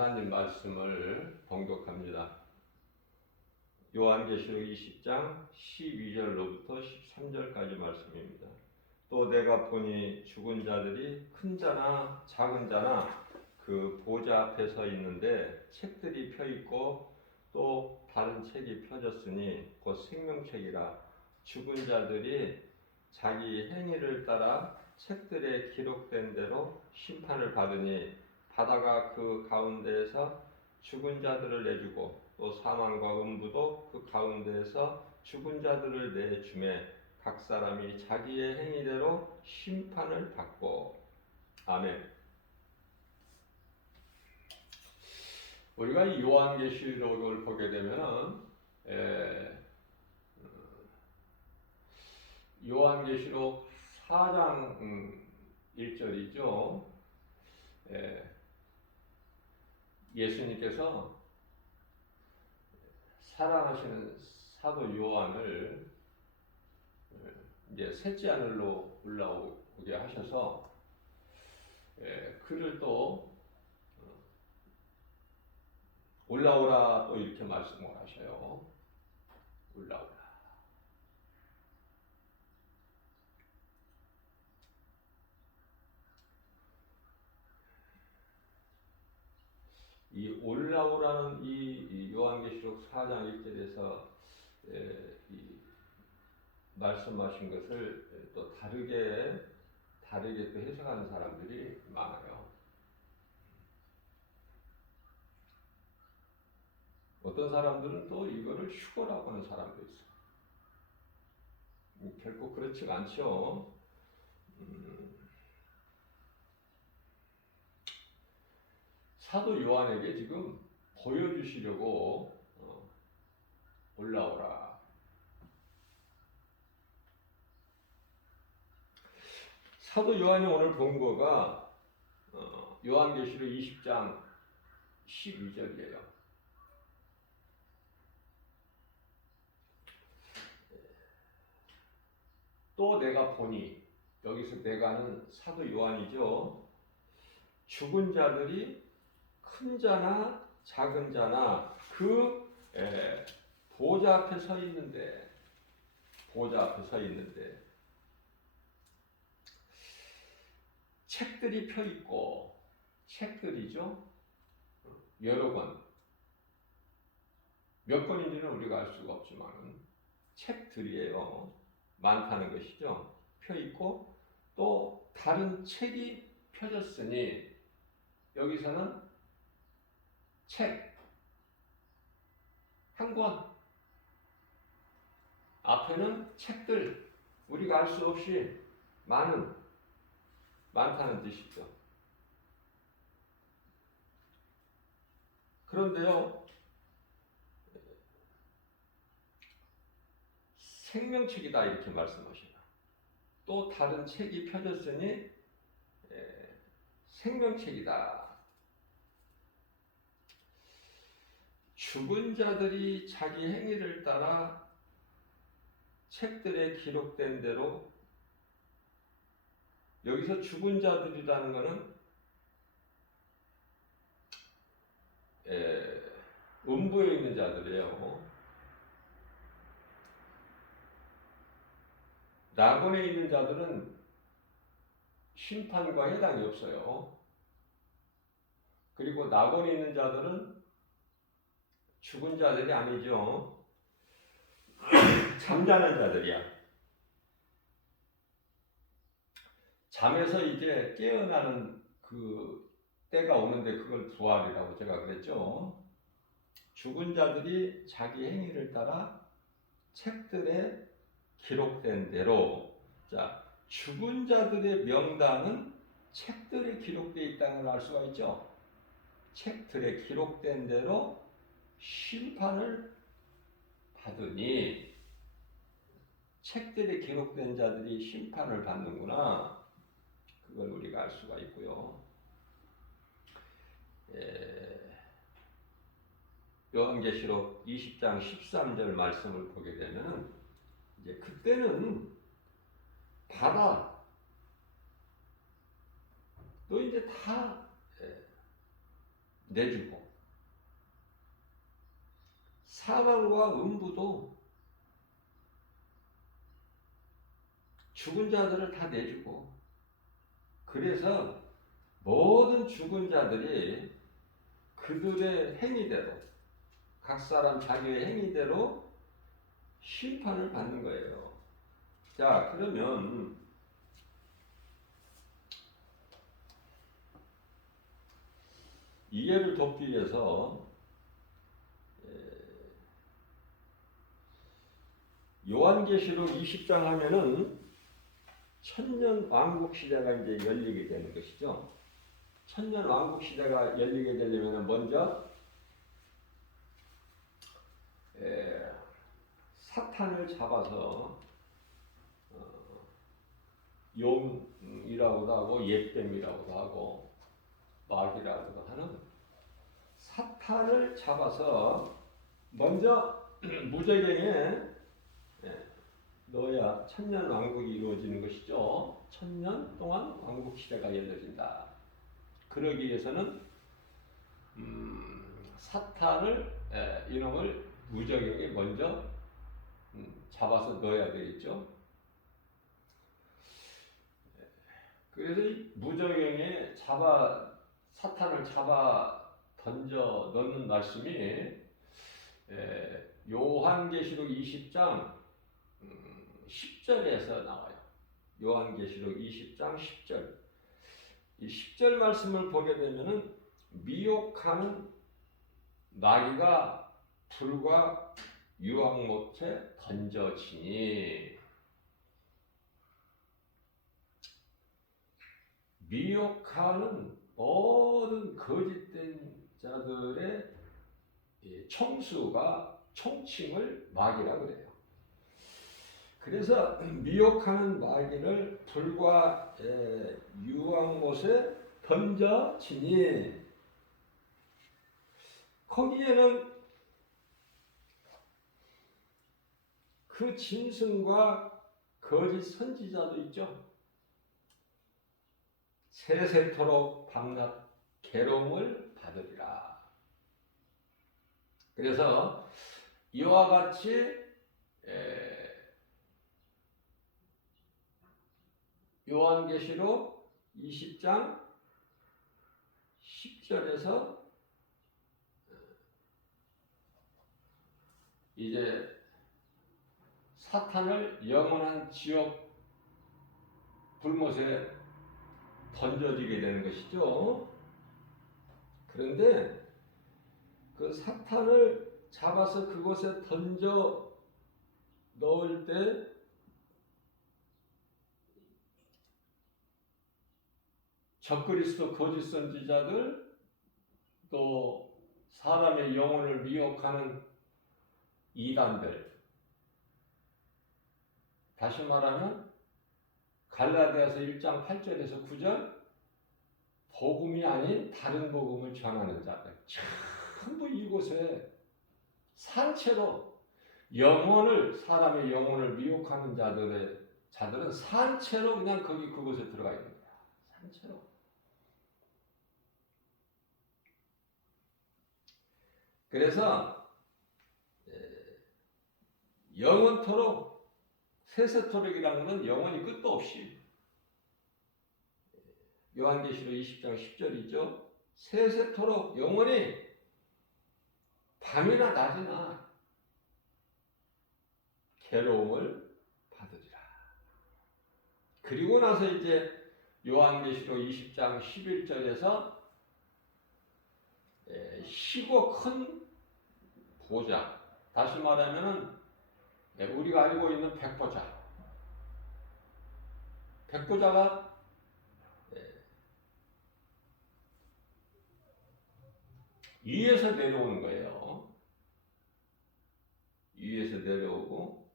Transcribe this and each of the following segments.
하나님 말씀을 봉독합니다. 요한계시록 20장 12절로부터 13절까지 말씀입니다. 또 내가 보니 죽은 자들이 큰 자나 작은 자나 그 보좌 앞에 서 있는데 책들이 펴 있고 또 다른 책이 펴졌으니 곧 생명책이라. 죽은 자들이 자기 행위를 따라 책들에 기록된 대로 심판을 받으니 바다가 그 가운데에서 죽은 자들을 내주고 또 사망과 음부도 그 가운데에서 죽은 자들을 내주매 각 사람이 자기의 행위대로 심판을 받고. 아멘. 우리가 이 요한계시록을 보게 되면 요한계시록 4장 1절이죠. 예수님께서 사랑하시는 사도 요한을 이제 셋째 하늘로 올라오게 하셔서 그를 또 올라오라 또 이렇게 말씀을 하셔요. 올라오라. 이 올라오라는 이 요한계시록 4장 1절에서 말씀하신 것을 또 다르게 또 해석하는 사람들이 많아요. 어떤 사람들은 또 이거를 휴거라고 하는 사람도 있어. 결코 그렇지가 않죠. 사도 요한에게 지금 보여주시려고 올라오라. 사도 요한이 오늘 본 거가 요한계시록 20장 12절이에요. 또 내가 보니, 여기서 내가는 사도 요한이죠. 죽은 자들이 큰 자나 작은 자나 그 보좌 앞에 서 있는데 책들이 펴 있고, 책들이죠. 여러 권, 몇 권인지는 우리가 알 수가 없지만 책들이에요. 많다는 것이죠. 펴 있고 또 다른 책이 펴졌으니, 여기서는 책 한 권, 앞에는 책들, 우리가 알 수 없이 많다는 뜻이죠. 그런데요, 생명책이다 이렇게 말씀하셔요. 또 다른 책이 펴졌으니 생명책이다. 죽은 자들이 자기 행위를 따라 책들에 기록된 대로, 여기서 죽은 자들이라는 것은 음부에 있는 자들이에요. 낙원에 있는 자들은 심판과 해당이 없어요. 그리고 낙원에 있는 자들은 죽은 자들이 아니죠. 잠자는 자들이야. 잠에서 이제 깨어나는 그 때가 오는데 그걸 부활이라고 제가 그랬죠. 죽은 자들이 자기 행위를 따라 책들에 기록된 대로, 자, 죽은 자들의 명단은 책들에 기록되어 있다는 걸 알 수가 있죠. 책들에 기록된 대로 심판을 받으니, 책들에 기록된 자들이 심판을 받는구나. 그걸 우리가 알 수가 있고요. 요한계시록 20장 13절 말씀을 보게 되면 이제 그때는 바다 또 이제 다 내주고 사망과 음부도 죽은 자들을 다 내주고, 그래서 모든 죽은 자들이 그들의 행위대로, 각 사람 자기의 행위대로 심판을 받는 거예요. 자, 그러면 이해를 돕기 위해서 요한계시록 20장 하면은 천년 왕국 시대가 이제 열리게 되는 것이죠. 천년 왕국 시대가 열리게 되려면 먼저 사탄을 잡아서 용이라고도 하고 옛뱀이라고도 하고 마귀라고도 하는 사탄을 잡아서 먼저 무저갱에 넣어야 천년 왕국이 이루어지는 것이죠. 천년 동안 왕국 시대가 열려진다. 그러기 위해서는 사탄을 이놈을 무저갱에 먼저 잡아서 넣어야 되겠죠. 그래서 이 무저갱에 사탄을 잡아 던져 넣는 말씀이 요한계시록 20장 10절에서 나와요. 요한계시록 20장 10절. 이 10절 말씀을 보게 되면은 미혹하는 나귀가 불과 유황못에 던져지니, 미혹하는 모든 거짓된 자들의 총수가 총칭을 마귀라고 그래요. 그래서 미혹하는 마귀를 불과 유황못에 던져지니, 거기에는 그 짐승과 거짓 선지자도 있죠. 세세토록 밤낮 괴로움을 받으리라. 그래서 이와 같이 요한계시록 20장 10절에서 이제 사탄을 영원한 지옥 불못에 던져지게 되는 것이죠. 그런데 그 사탄을 잡아서 그곳에 던져 넣을 때 적그리스도 거짓 선지자들, 또 사람의 영혼을 미혹하는 이단들, 다시 말하면 갈라디아서 1장 8절에서 9절 복음이 아닌 다른 복음을 전하는 자들, 전부 이곳에 산채로 사람의 영혼을 미혹하는 자들은 산채로 그냥 그곳에 들어가 있는 거야. 산채로. 그래서 영원토록, 세세토록이라는 건 영원히 끝도 없이, 요한계시록 20장 10절이죠. 세세토록 영원히 밤이나 낮이나 괴로움을 받으리라. 그리고 나서 이제 요한계시록 20장 11절에서 희고 큰 보좌, 다시 말하면은 우리가 알고 있는 백보자가 위에서 내려오는 거예요. 위에서 내려오고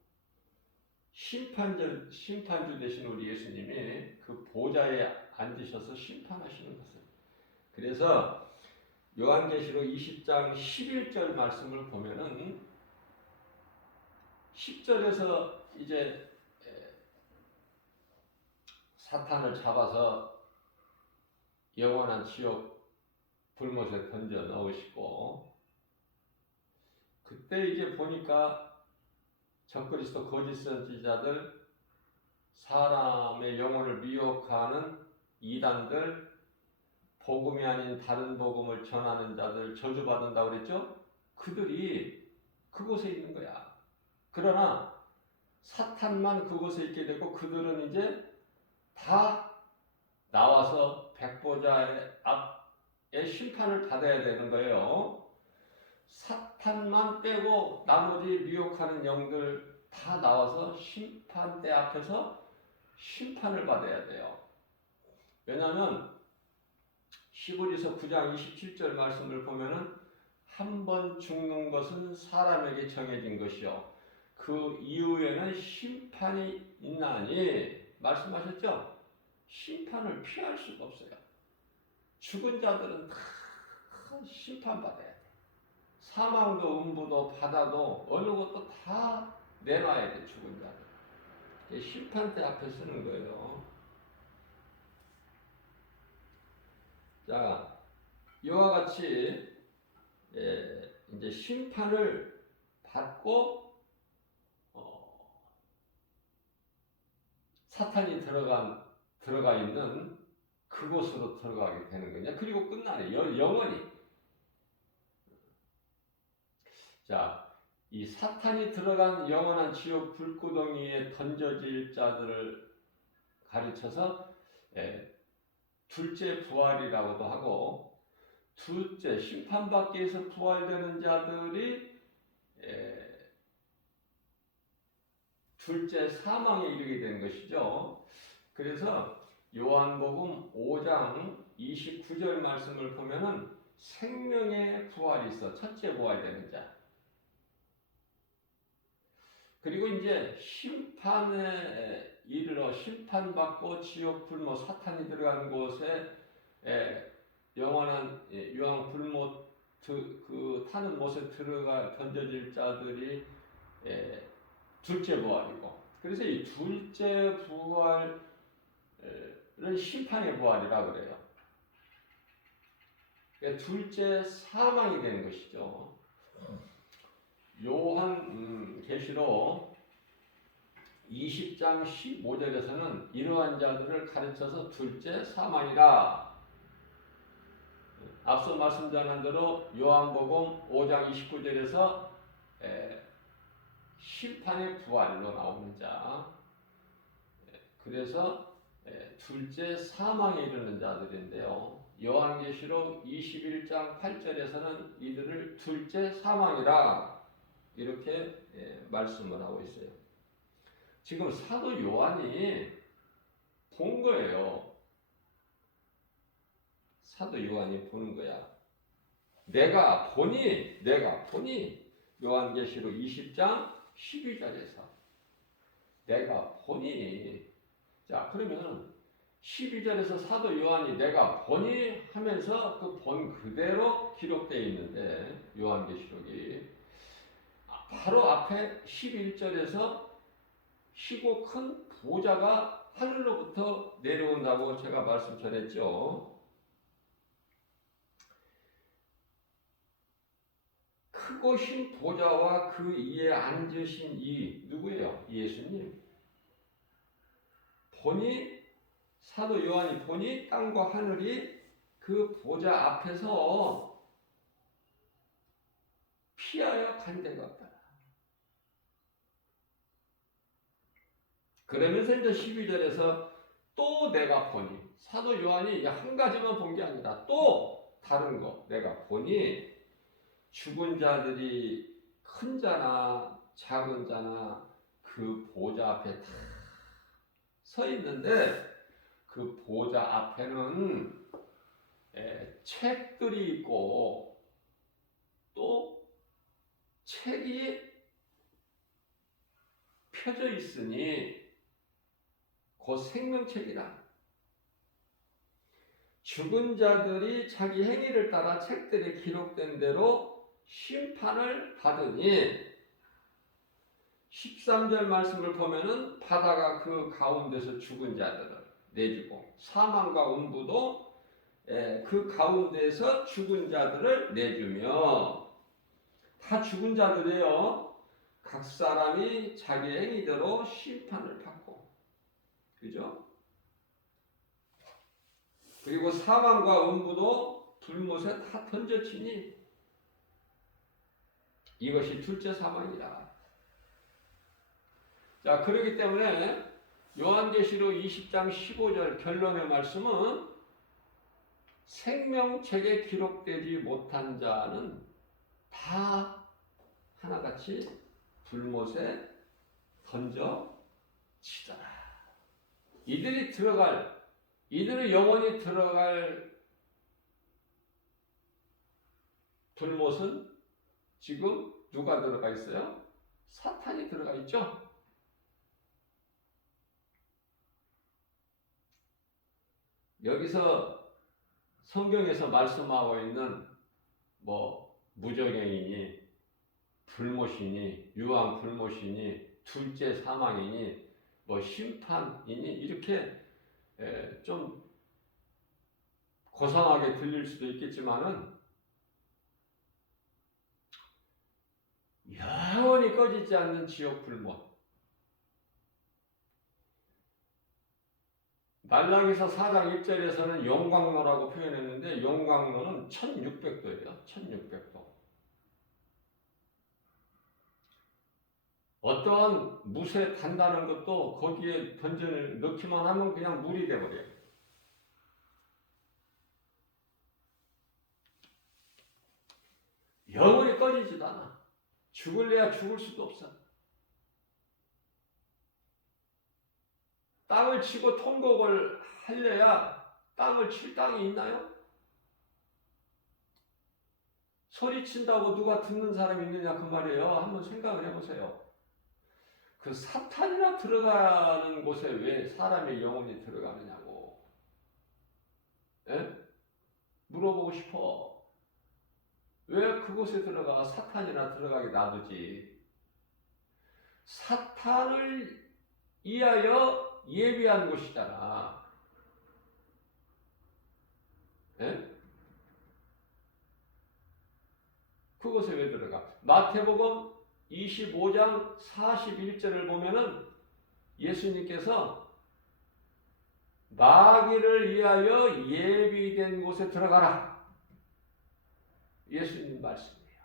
심판주 되신 우리 예수님이 그 보좌에 앉으셔서 심판하시는 것을. 그래서 요한계시록 20장 11절 말씀을 보면은 10절에서 이제 사탄을 잡아서 영원한 지옥 불못에 던져 넣으시고, 그때 이제 보니까 적그리스도 거짓 선지자들, 사람의 영혼을 미혹하는 이단들, 복음이 아닌 다른 복음을 전하는 자들, 저주받는다고 그랬죠? 그들이 그곳에 있는 거야. 그러나 사탄만 그곳에 있게 되고, 그들은 이제 다 나와서 백보자의 앞에 심판을 받아야 되는 거예요. 사탄만 빼고 나머지 미혹하는 영들 다 나와서 심판대 앞에서 심판을 받아야 돼요. 왜냐하면 히브리서 9장 27절 말씀을 보면은 한 번 죽는 것은 사람에게 정해진 것이요 그 이후에는 심판이 있나니 말씀하셨죠? 심판을 피할 수가 없어요. 죽은 자들은 다 심판받아야 돼. 사망도 음부도 바다도 어느 것도 다 내놔야 돼. 죽은 자들. 심판대 앞에 서는 거예요. 자, 이와 같이 이제 심판을 받고 사탄이 들어가 있는 그곳으로 들어가게 되는 거냐. 그리고 끝나네. 영원히. 자, 이 사탄이 들어간 영원한 지옥 불구덩이에 던져질 자들을 가르쳐서 둘째 부활이라고도 하고, 둘째 심판받기 위해서 부활되는 자들이 둘째 사망에 이르게 된 것이죠. 그래서 요한복음 5장 29절 말씀을 보면은 생명의 부활이 있어. 첫째 부활되는 자. 그리고 이제 심판에 이르러 심판받고 지옥 불못 사탄이 들어간 곳에 영원한 유황 불못 그 타는 못에 들어가 던져질 자들이 둘째 부활이고, 그래서 이 둘째 부활은 심판의 부활이라고 그래요. 그러니까 둘째 사망이 되는 것이죠. 요한 계시록 20장 15절에서는 이러한 자들을 가르쳐서 둘째 사망이라. 앞서 말씀 전한 대로 요한복음 5장 29절에서 심판의 부활로 나오는 자. 그래서 둘째 사망에 이르는 자들인데요. 요한계시록 21장 8절에서는 이들을 둘째 사망이라 이렇게 말씀을 하고 있어요. 지금 사도 요한이 본 거예요. 사도 요한이 보는 거야. 내가 보니 요한계시록 20장 12절에서 내가 보니. 자, 그러면 12절에서 사도 요한이 내가 보니 하면서 그 본 그대로 기록되어 있는데, 요한계시록이 바로 앞에 11절에서 희고 큰 보좌가 하늘로부터 내려온다고 제가 말씀 전했죠. 크고 흰 보좌와 그 위에 앉으신 이 누구예요? 예수님. 보니 사도 요한이 보니 땅과 하늘이 그 보좌 앞에서 피하여 간된 것 같다. 그러면서 이제 12절에서 또 내가 보니, 사도 요한이 한 가지만 본 게 아니라 또 다른 거 내가 보니 죽은 자들이 큰 자나 작은 자나 그 보좌 앞에 다 서 있는데, 그 보좌 앞에는 책들이 있고 또 책이 펴져 있으니 그 생명책이라. 죽은 자들이 자기 행위를 따라 책들에 기록된 대로 심판을 받으니, 13절 말씀을 보면은 바다가 그 가운데서 죽은 자들을 내주고 사망과 음부도 그 가운데서 죽은 자들을 내주며, 다 죽은 자들이에요. 각 사람이 자기 행위대로 심판을 받고, 그죠? 그리고 사망과 음부도 불못에 다 던져치니 이것이 둘째 사망이다. 자, 그렇기 때문에 요한계시록 20장 15절 결론의 말씀은 생명책에 기록되지 못한 자는 다 하나같이 불못에 던져치더라. 이들이 영원히 들어갈 불못은 지금 누가 들어가 있어요? 사탄이 들어가 있죠? 여기서 성경에서 말씀하고 있는 무저갱이니 불못이니 유황 불못이니 둘째 사망이니 심판이니 이렇게 좀 고상하게 들릴 수도 있겠지만은 영원히 꺼지지 않는 지옥 불못. 말라기서 4장 1절에서는 용광로라고 표현했는데 용광로는 1600도예요. 1600도. 어떠한 무쇠 단다는 것도 거기에 넣기만 하면 그냥 물이 돼버려요. 영원히 꺼지지도 않아. 죽을래야 죽을 수도 없어. 땅을 치고 통곡을 하려야 땅을 칠 땅이 있나요? 소리친다고 누가 듣는 사람이 있느냐 그 말이에요. 한번 생각을 해보세요. 그 사탄이나 들어가는 곳에 왜 사람의 영혼이 들어가느냐고. 물어보고 싶어. 왜 그곳에 들어가 사탄이나 들어가게 놔두지? 사탄을 위하여 예비한 곳이잖아. 그곳에 왜 들어가? 마태복음 25장 41절을 보면은 예수님께서 마귀를 위하여 예비된 곳에 들어가라. 예수님 말씀이에요.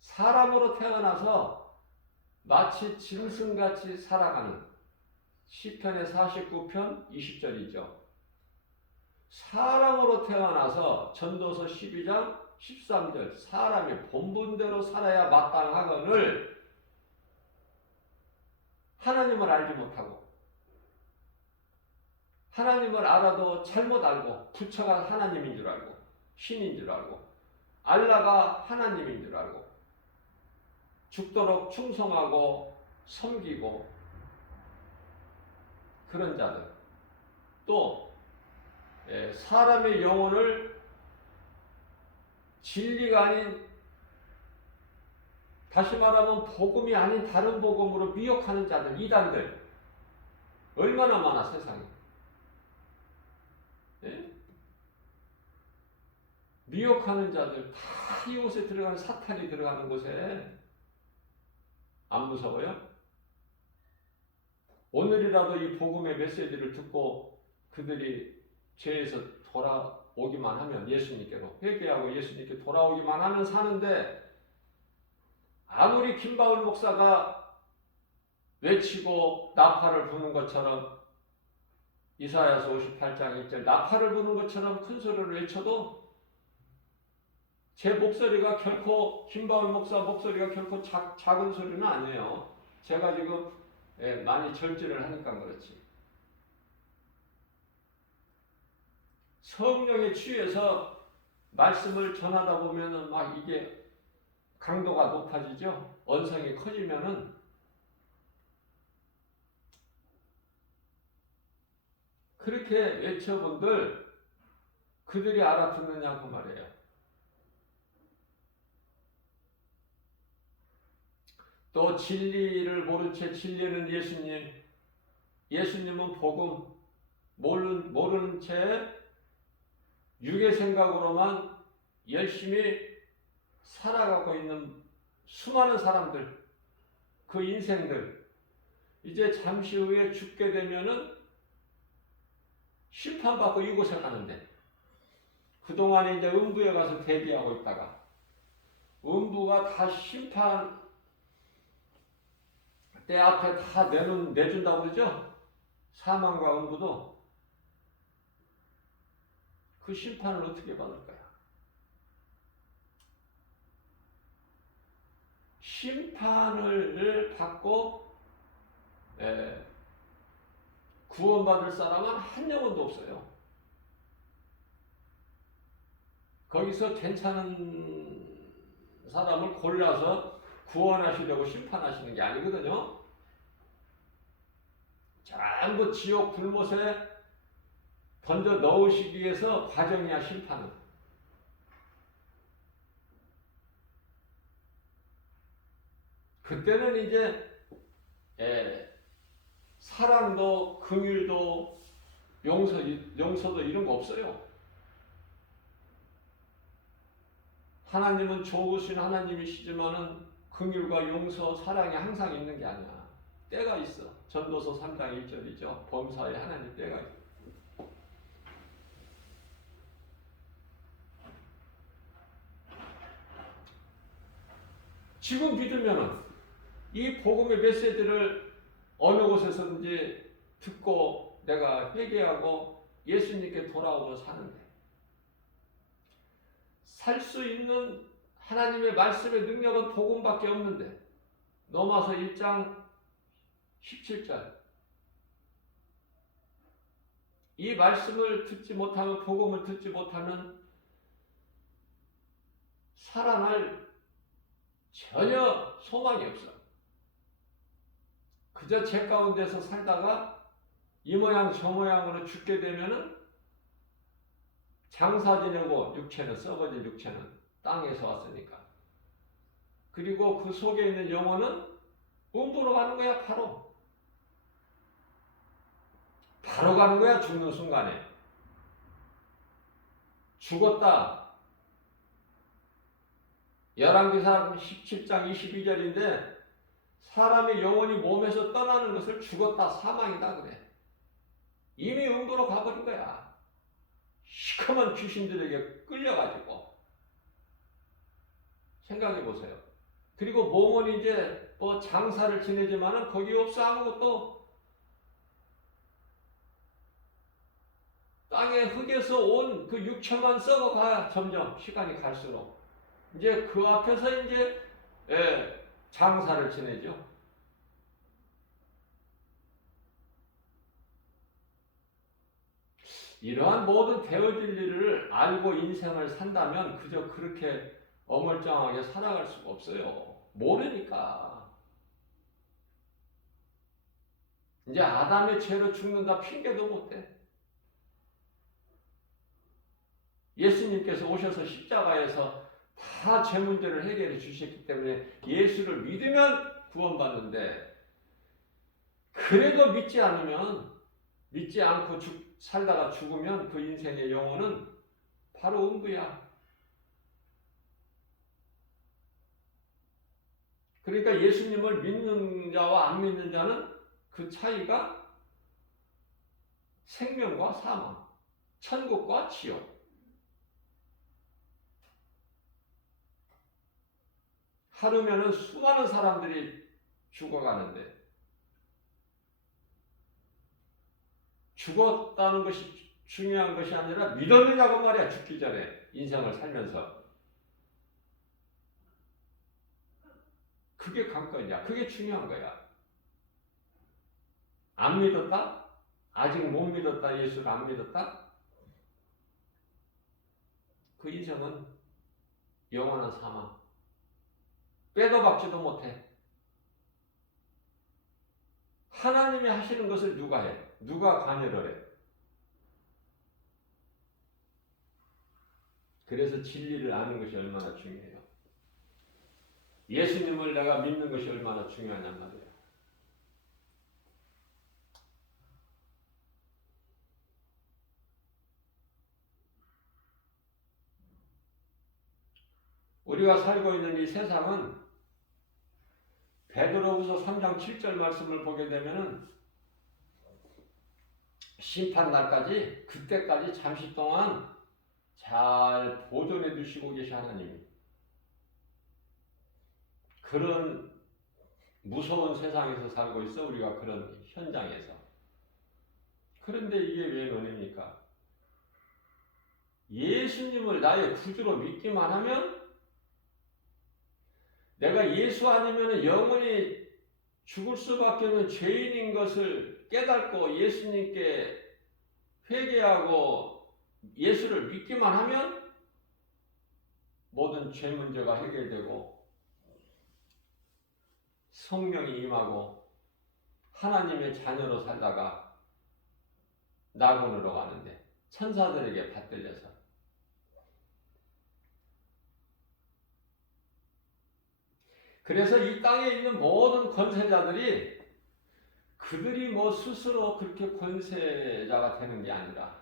사람으로 태어나서 마치 짐승같이 살아가는 시편의 49편 20절이죠. 사람으로 태어나서 전도서 12장 13절 사람이 본분대로 살아야 마땅하거늘 하나님을 알지 못하고 하나님을 알아도 잘못 알고 부처가 하나님인 줄 알고 신인 줄 알고 알라가 하나님인 줄 알고 죽도록 충성하고 섬기고 그런 자들 또 사람의 영혼을 진리가 아닌 다시 말하면 복음이 아닌 다른 복음으로 미혹하는 자들 이단들 얼마나 많아 세상에. 미혹하는 자들 다 이곳에 들어가는 사탄이 들어가는 곳에 안 무서워요? 오늘이라도 이 복음의 메시지를 듣고 그들이 죄에서 돌아오기만 하면 예수님께로 회개하고 예수님께 돌아오기만 하면 사는데 아무리 김바울 목사가 외치고 나팔을 부는 것처럼 이사야서 58장 1절 나팔을 부는 것처럼 큰 소리를 외쳐도 제 목소리가 결코 김바울 목사 목소리가 결코 작은 소리는 아니에요. 제가 지금 많이 절제를 하니까 그렇지. 성령에 취해서 말씀을 전하다 보면은 막 이게 강도가 높아지죠. 언성이 커지면은 그렇게 외쳐본들 그들이 알아듣느냐고 말이에요. 또 진리를 모른 채 진리는 예수님 예수님은 복음 모르는 채 육의 생각으로만 열심히 살아가고 있는 수많은 사람들, 그 인생들, 이제 잠시 후에 죽게 되면은 심판받고 이곳에 가는데, 그동안에 이제 음부에 가서 대기하고 있다가, 음부가 다 심판 때 앞에 다 내준다고 그러죠? 사망과 음부도. 그 심판을 어떻게 받을 거야? 심판을 받고 구원받을 사람은 한 영혼도 없어요. 거기서 괜찮은 사람을 골라서 구원하시려고 심판하시는 게 아니거든요. 전부 지옥 불못에 던져 넣으시기 위해서 과정이야, 심판은. 그때는 이제 사랑도 긍휼도 용서도 이런 거 없어요. 하나님은 좋으신 하나님이시지만은 긍휼과 용서, 사랑이 항상 있는 게 아니야. 때가 있어. 전도서 3장 1절이죠. 범사에 하나님 때가 있어. 지금 믿으면은 이 복음의 메시지를 어느 곳에서든지 듣고 내가 회개하고 예수님께 돌아오며 사는데, 살 수 있는 하나님의 말씀의 능력은 복음밖에 없는데, 로마서 1장 17절, 이 말씀을 듣지 못하면, 복음을 듣지 못하면 살아날 전혀 소망이 없어. 그저 죄 가운데서 살다가 이 모양 저 모양으로 죽게 되면은 장사 지내고, 육체는 썩어진 육체는 땅에서 왔으니까. 그리고 그 속에 있는 영혼은 음부로 가는 거야. 바로 가는 거야. 죽는 순간에 죽었다. 열왕기상 17장 22절인데 사람의 영혼이 몸에서 떠나는 것을 죽었다, 사망이다 그래. 이미 음부로 가버린 거야. 시커먼 귀신들에게 끌려가지고. 생각해 보세요. 그리고 몸은 이제 뭐 장사를 지내지만은 거기 없어. 아무것도. 땅의 흙에서 온 그 육체만 썩어가. 점점 시간이 갈수록 이제 그 앞에서 이제 장사를 지내죠. 이러한 모든 되어질 일을 알고 인생을 산다면 그저 그렇게 어물쩡하게 살아갈 수가 없어요. 모르니까. 이제 아담의 죄로 죽는다 핑계도 못해. 예수님께서 오셔서 십자가에서 다 죄 문제를 해결해 주셨기 때문에 예수를 믿으면 구원받는데, 그래도 믿지 않고 살다가 죽으면 그 인생의 영혼은 바로 음부야. 그러니까 예수님을 믿는 자와 안 믿는 자는 그 차이가 생명과 사망, 천국과 지옥. 하루면은 수많은 사람들이 죽어가는데, 죽었다는 것이 중요한 것이 아니라 믿었느냐고 말이야. 죽기 전에 인생을 살면서. 그게 관건이야. 그게 중요한 거야. 안 믿었다? 아직 못 믿었다. 예수를 안 믿었다? 그 인생은 영원한 사망. 빼도 박지도 못해. 하나님이 하시는 것을 누가 해? 누가 관여를 해? 그래서 진리를 아는 것이 얼마나 중요해요. 예수님을 내가 믿는 것이 얼마나 중요하냔 말이에요. 우리가 살고 있는 이 세상은 베드로후서 3장 7절 말씀을 보게 되면은 심판 날까지 그때까지 잠시 동안 잘 보존해 두시고 계신 하나님, 그런 무서운 세상에서 살고 있어. 우리가 그런 현장에서. 그런데 이게 왜 논입니까? 예수님을 나의 구주로 믿기만 하면, 내가 예수 아니면 영원히 죽을 수밖에 없는 죄인인 것을 깨닫고 예수님께 회개하고 예수를 믿기만 하면 모든 죄 문제가 해결되고 성령이 임하고 하나님의 자녀로 살다가 낙원으로 가는데, 천사들에게 받들려서. 그래서 이 땅에 있는 모든 권세자들이 그들이 뭐 스스로 그렇게 권세자가 되는 게 아니라,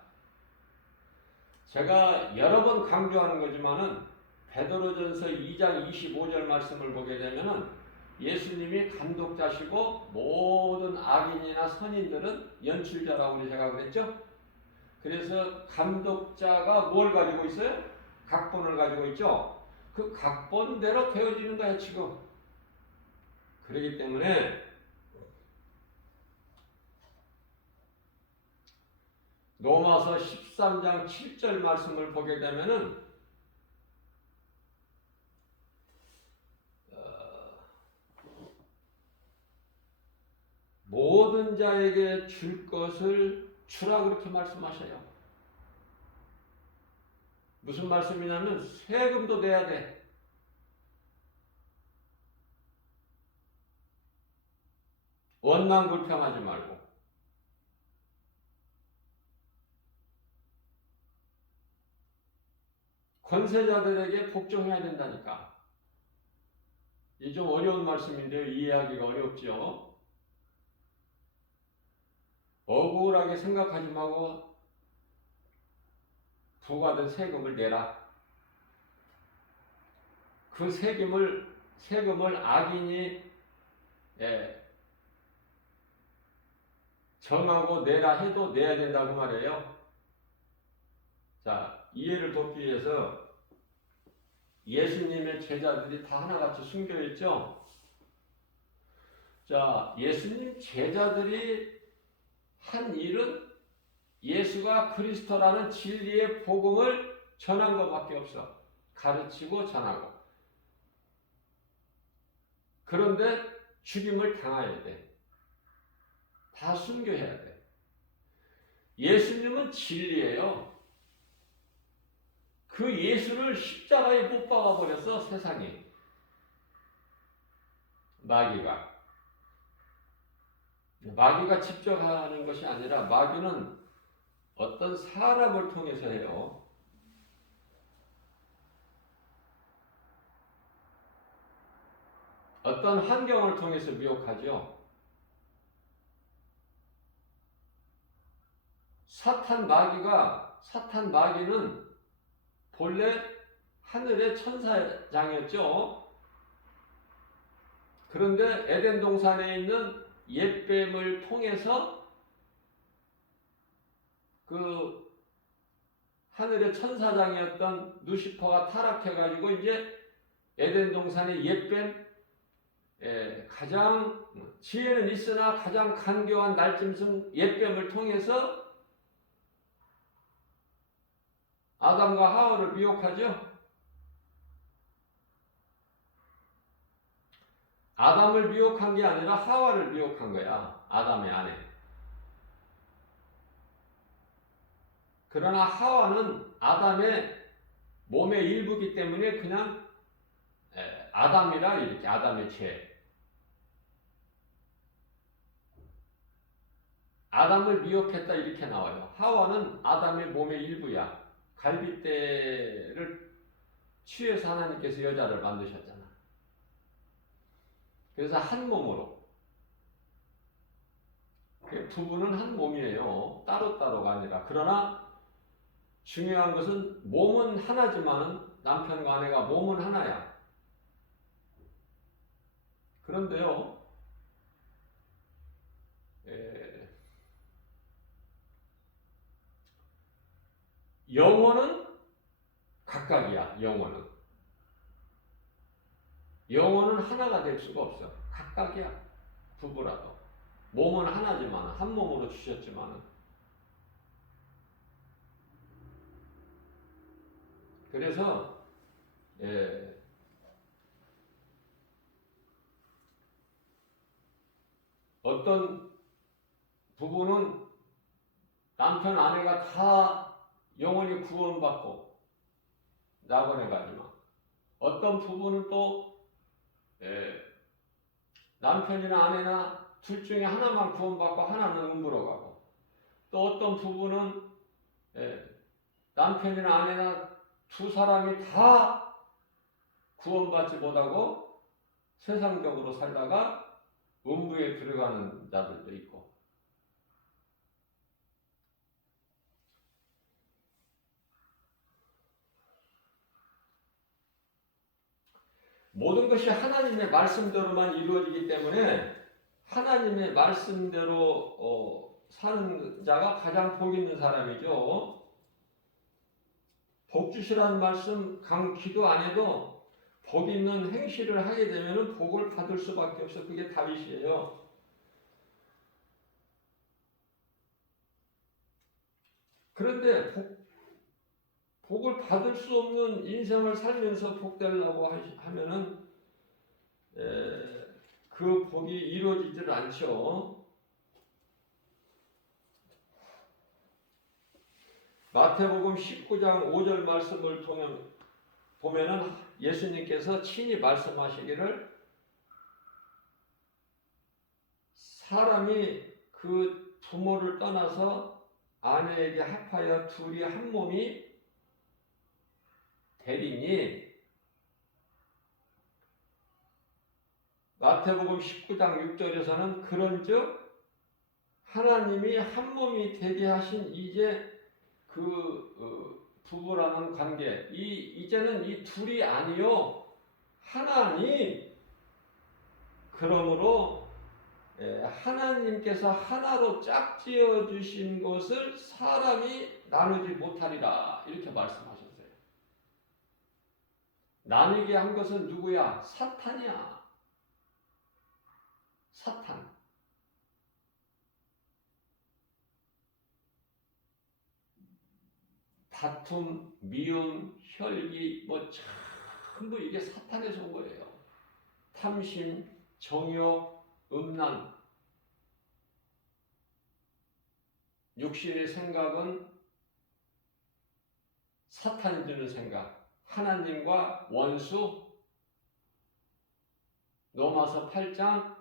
제가 여러 번 강조하는 거지만은 베드로전서 2장 25절 말씀을 보게 되면은 예수님이 감독자시고 모든 악인이나 선인들은 연출자라고 우리 제가 그랬죠? 그래서 감독자가 뭘 가지고 있어요? 각본을 가지고 있죠? 그 각본대로 되어지는 거예요, 지금. 그렇기 때문에 로마서 13장 7절 말씀을 보게 되면은 모든 자에게 줄 것을 주라 그렇게 말씀하셔요. 무슨 말씀이냐면 세금도 내야 돼. 원망불평하지 말고. 권세자들에게 복종해야 된다니까. 이 좀 어려운 말씀인데요. 이해하기가 어렵죠. 억울하게 생각하지 말고 부과된 세금을 내라. 그 세금을 악인이 정하고 내라 해도 내야 된다고 말이에요. 자, 이해를 돕기 위해서 예수님의 제자들이 다 하나같이 숨겨있죠. 자, 예수님 제자들이 한 일은 예수가 그리스도라는 진리의 복음을 전한 것밖에 없어. 가르치고 전하고. 그런데 죽임을 당해야 돼. 다 순교해야 돼. 예수님은 진리예요. 그 예수를 십자가에 못 박아 버렸어, 세상이. 마귀가 직접 하는 것이 아니라 마귀는 어떤 사람을 통해서 해요. 어떤 환경을 통해서 미혹하죠. 사탄 마귀는 본래 하늘의 천사장이었죠. 그런데 에덴 동산에 있는 옛뱀을 통해서 그 하늘의 천사장이었던 루시퍼가 타락해가지고 이제 에덴 동산의 옛뱀, 가장 지혜는 있으나 가장 간교한 날짐승 옛뱀을 통해서 아담과 하와를 미혹하죠. 아담을 미혹한 게 아니라 하와를 미혹한 거야. 아담의 아내. 그러나 하와는 아담의 몸의 일부이기 때문에 그냥 아담이라 이렇게 아담의 죄. 아담을 미혹했다 이렇게 나와요. 하와는 아담의 몸의 일부야. 갈빗대를 취해서 하나님께서 여자를 만드셨잖아. 그래서 한 몸으로. 부부는 한 몸이에요. 따로따로가 아니라. 그러나 중요한 것은 몸은 하나지만은 남편과 아내가 몸은 하나야. 그런데요, 에, 영혼은 각각이야. 영혼은 하나가 될 수가 없어. 각각이야. 부부라도. 몸은 하나지만, 한 몸으로 주셨지만. 그래서 어떤 부부는 남편 아내가 다 영원히 구원받고 낙원에 가지만, 어떤 부부는 또 남편이나 아내나 둘 중에 하나만 구원받고 하나는 음부로 가고, 또 어떤 부부는 남편이나 아내나 두 사람이 다 구원받지 못하고 세상적으로 살다가 음부에 들어가는 자들도 있고. 모든 것이 하나님의 말씀대로만 이루어지기 때문에 하나님의 말씀대로 사는 자가 가장 복 있는 사람이죠. 복 주시라는 말씀 기도 안 해도 복 있는 행실을 하게 되면 복을 받을 수밖에 없어. 그게 다윗이에요. 그런데 복을 받을 수 없는 인생을 살면서 복되려고 하면은 그 복이 이루어지질 않죠. 마태복음 19장 5절 말씀을 보면은 예수님께서 친히 말씀하시기를, 사람이 그 부모를 떠나서 아내에게 합하여 둘이 한 몸이 되리니, 마태복음 19장 6절에서는 그런즉 하나님이 한 몸이 되게 하신 이제 부부라는 관계, 이제는 이 둘이 아니요 하나님. 그러므로 하나님께서 하나로 짝지어 주신 것을 사람이 나누지 못하리라, 이렇게 말씀하셨어요. 나누게 한 것은 누구야? 사탄이야. 사탄. 다툼, 미움, 혈기, 전부 이게 사탄에서 온 거예요. 탐심, 정욕, 음란. 육신의 생각은 사탄이 주는 생각. 하나님과 원수. 로마서 8장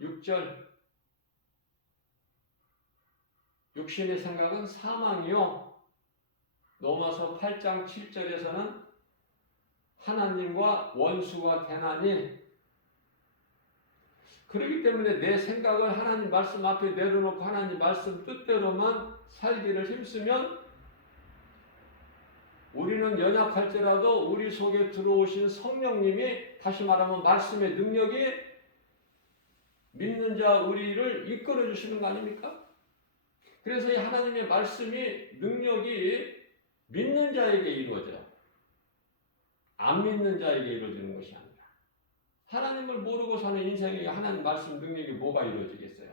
6절. 육신의 생각은 사망이요. 로마서 8장 7절에서는 하나님과 원수가 되나니. 그렇기 때문에 내 생각을 하나님 말씀 앞에 내려놓고 하나님 말씀 뜻대로만 살기를 힘쓰면, 우리는 연약할지라도 우리 속에 들어오신 성령님이, 다시 말하면 말씀의 능력이 믿는 자 우리를 이끌어 주시는 거 아닙니까? 그래서 이 하나님의 말씀이, 능력이 믿는 자에게 이루어져요. 안 믿는 자에게 이루어지는 것이 아니라. 하나님을 모르고 사는 인생에 하나님 말씀 능력이 뭐가 이루어지겠어요?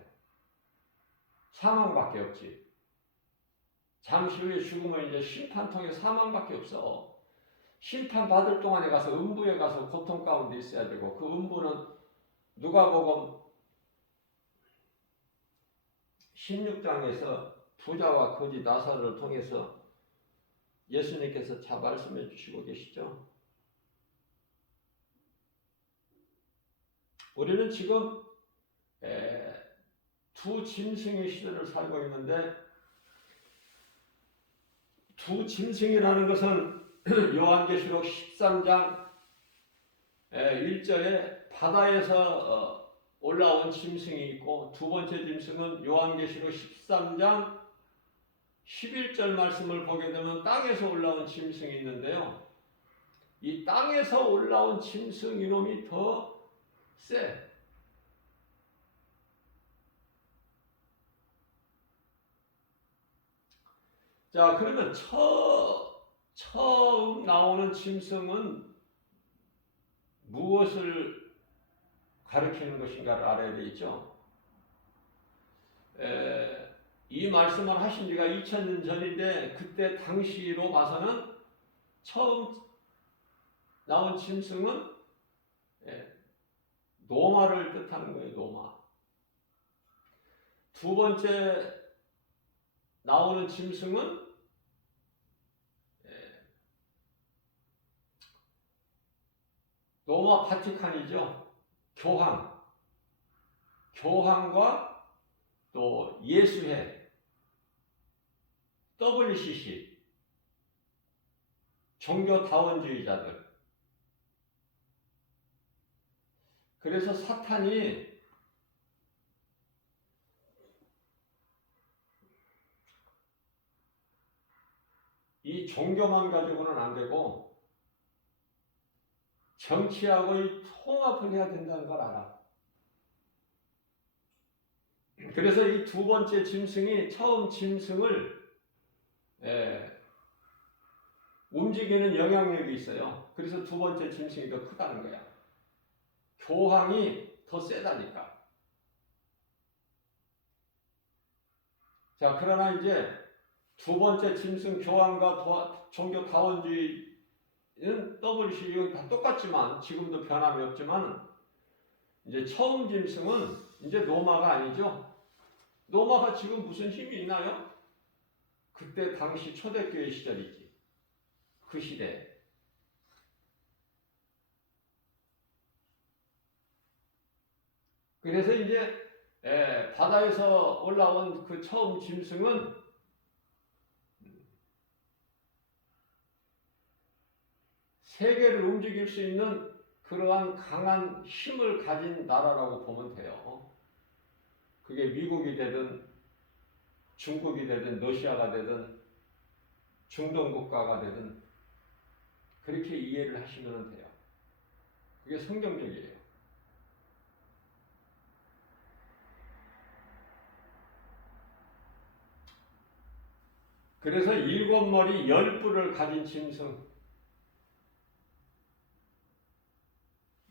사망밖에 없지. 잠시 후에 죽으면 이제 심판통에 사망밖에 없어. 심판받을 동안에 가서 음부에 가서 고통 가운데 있어야 되고, 그 음부는 누가복음 16장에서 부자와 거지 나사로를 통해서 예수님께서 잘 말씀해 주시고 계시죠. 우리는 지금 두 짐승의 시대를 살고 있는데, 두 짐승이라는 것은 요한계시록 13장 1절에 바다에서 올라온 짐승이 있고, 두 번째 짐승은 요한계시록 13장 11절 말씀을 보게 되면 땅에서 올라온 짐승이 있는데요. 이 땅에서 올라온 짐승 이놈이 더 쎄. 자, 그러면 처음 나오는 짐승은 무엇을 가리키는 것인가를 알아야 되겠죠. 이 말씀을 하신 지가 2000년 전인데 그때 당시로 봐서는 처음 나온 짐승은 노마를 뜻하는 거예요. 노마. 두 번째 나오는 짐승은 로마 바티칸이죠. 교황과 또 예수회, WCC, 종교다원주의자들. 그래서 사탄이 이 종교만 가지고는 안 되고 정치하고 이 통합을 해야 된다는 걸 알아. 그래서 이 두 번째 짐승이 처음 짐승을 움직이는 영향력이 있어요. 그래서 두 번째 짐승이 더 크다는 거야. 교황이 더 세다니까. 자, 그러나 이제 두 번째 짐승 교황과 종교 다원주의는 WCC는 다 똑같지만 지금도 변함이 없지만 이제 처음 짐승은 이제 로마가 아니죠. 로마가 지금 무슨 힘이 있나요? 그때 당시 초대교회 시절이지. 그 시대. 그래서 이제 바다에서 올라온 그 처음 짐승은 세계를 움직일 수 있는 그러한 강한 힘을 가진 나라라고 보면 돼요. 그게 미국이 되든 중국이 되든 러시아가 되든 중동 국가가 되든 그렇게 이해를 하시면 돼요. 그게 성경적이에요. 그래서 7머리 10뿔을 가진 짐승,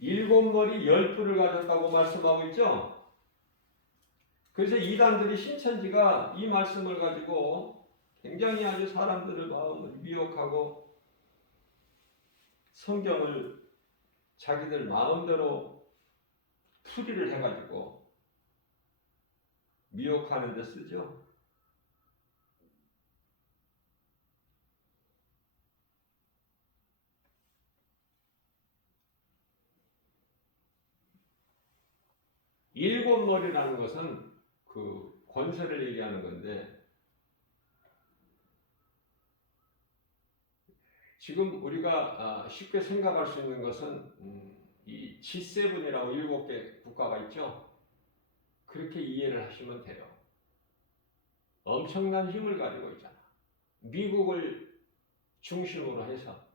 7머리 10뿔을 가졌다고 말씀하고 있죠. 그래서 이단들이 신천지가 이 말씀을 가지고 굉장히 아주 사람들의 마음을 미혹하고 성경을 자기들 마음대로 풀이를 해가지고 미혹하는 데 쓰죠. 일곱 머리라는 것은 그 권세를 얘기하는 건데 지금 우리가 쉽게 생각할 수 있는 것은 이 G7이라고 7개 국가가 있죠. 그렇게 이해를 하시면 돼요. 엄청난 힘을 가지고 있잖아. 미국을 중심으로 해서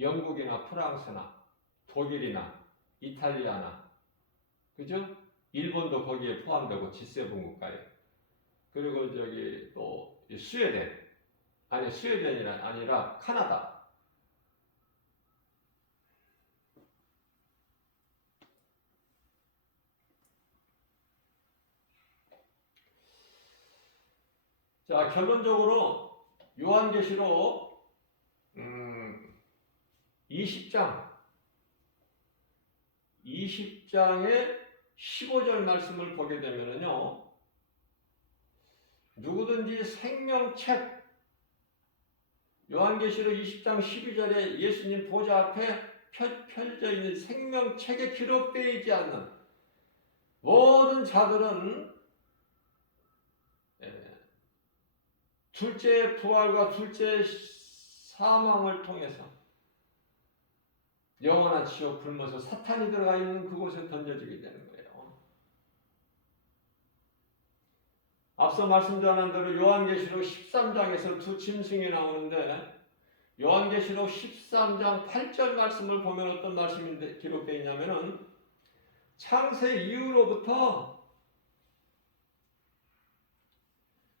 영국이나 프랑스나 독일이나 이탈리아나 그죠? 일본도 거기에 포함되고 G7 국가에. 그리고 저기 또 스웨덴 아니 스웨덴이 아니라 카나다. 자, 결론적으로 요한계시록 20장의 15절 말씀을 보게 되면요, 누구든지 생명책, 요한계시록 20장 12절에 예수님 보좌 앞에 펼쳐져 있는 생명책에 기록되어 있지 않는 모든 자들은 둘째 부활과 둘째 사망을 통해서 영원한 지옥 굶어서 사탄이 들어가 있는 그곳에 던져지게 되는 거예요. 앞서 말씀 전한 대로 요한계시록 13장에서 두 짐승이 나오는데 요한계시록 13장 8절 말씀을 보면 어떤 말씀이 기록되어 있냐면은 창세 이후로부터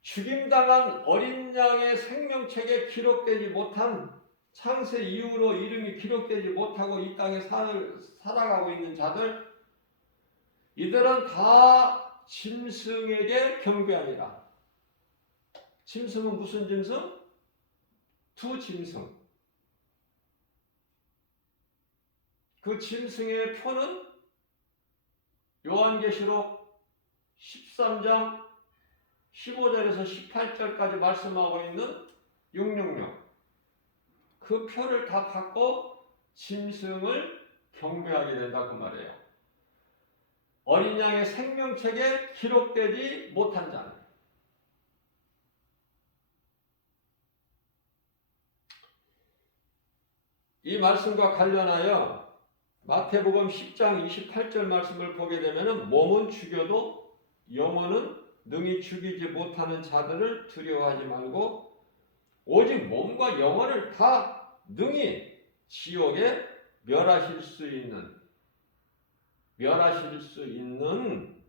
죽임당한 어린 양의 생명책에 기록되지 못한, 창세 이후로 이름이 기록되지 못하고 이 땅에 살아가고 있는 자들, 이들은 다 짐승에게 경배하니라. 짐승은 무슨 짐승? 두 짐승. 그 짐승의 표는 요한계시록 13장 15절에서 18절까지 말씀하고 있는 666. 그 표를 다 갖고 짐승을 경배하게 된다 그 말이에요. 어린 양의 생명책에 기록되지 못한 자는. 이 말씀과 관련하여 마태복음 10장 28절 말씀을 보게 되면 몸은 죽여도 영혼은 능히 죽이지 못하는 자들을 두려워하지 말고 오직 몸과 영혼을 다 능히 지옥에 멸하실 수 있는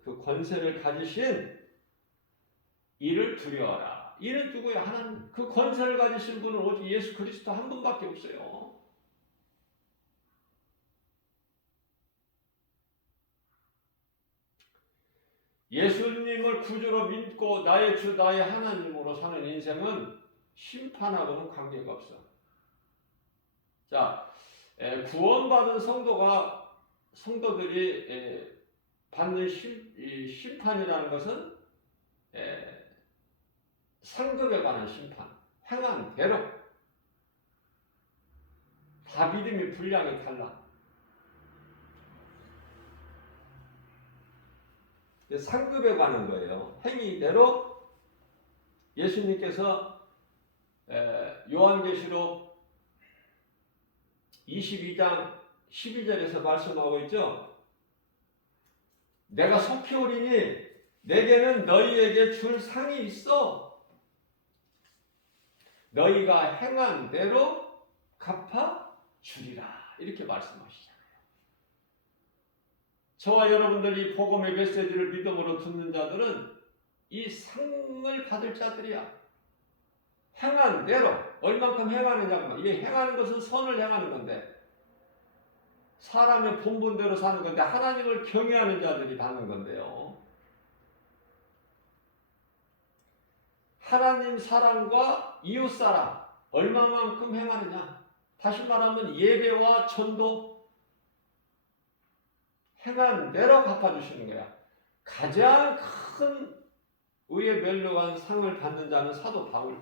그 권세를 가지신 이를 두려워하라. 이는 누구야? 하나님. 그 권세를 가지신 분은 오직 예수 그리스도 한 분밖에 없어요. 예수님을 구주로 믿고 나의 주 나의 하나님으로 사는 인생은 심판하고는 관계가 없어. 자, 구원받은 성도들이 받는 심판이라는 것은 상급에 관한 심판, 행한 대로. 다 믿음이 분량이 달라. 상급에 관한 거예요. 행위대로 예수님께서 요한계시록 22장 12절에서 말씀하고 있죠. 내가 속히 오리니 내게는 너희에게 줄 상이 있어. 너희가 행한 대로 갚아 주리라. 이렇게 말씀하시잖아요. 저와 여러분들이 복음의 메시지를 믿음으로 듣는 자들은 이 상을 받을 자들이야. 행한 대로 얼만큼 행하느냐고. 이게 행하는 것은 선을 행하는 건데, 사람의 본분대로 사는 건데, 하나님을 경외하는 자들이 받는 건데요. 하나님 사랑과 이웃 사랑 얼마만큼 행하느냐. 다시 말하면 예배와 전도 행한 대로 갚아주시는 거야. 가장 큰 의에 멸류관 상을 받는 자는 사도 바울.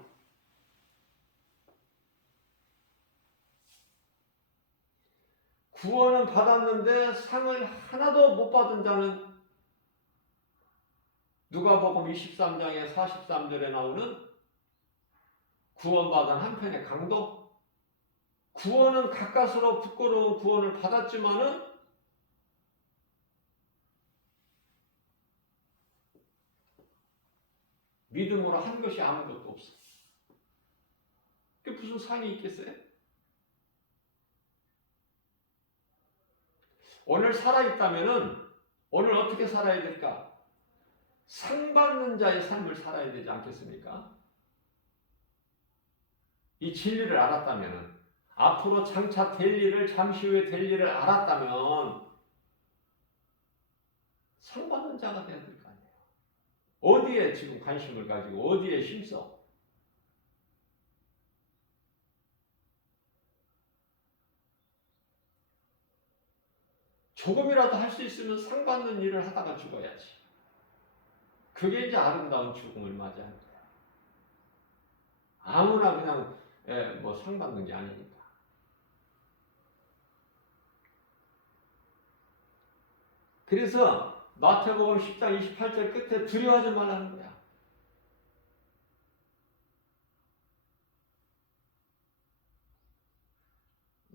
구원은 받았는데 상을 하나도 못 받은 자는 누가복음 23장의 43절에 나오는 구원받은 한편의 강도. 구원은 가까스로 부끄러운 구원을 받았지만은 믿음으로 한 것이 아무것도 없어. 그게 무슨 상이 있겠어요? 오늘 살아있다면은 오늘 어떻게 살아야 될까? 상 받는 자의 삶을 살아야 되지 않겠습니까? 이 진리를 알았다면은, 앞으로 장차 될 일을, 잠시 후에 될 일을 알았다면 상 받는 자가 돼야 될 거 아니에요. 어디에 지금 관심을 가지고 어디에 힘써? 조금이라도 할 수 있으면 상 받는 일을 하다가 죽어야지. 그게 이제 아름다운 죽음을 맞이하는 거야. 아무나 그냥 뭐 상 받는 게 아니니까. 그래서 마태복음 10장 28절 끝에 두려워하지 말라는 거야.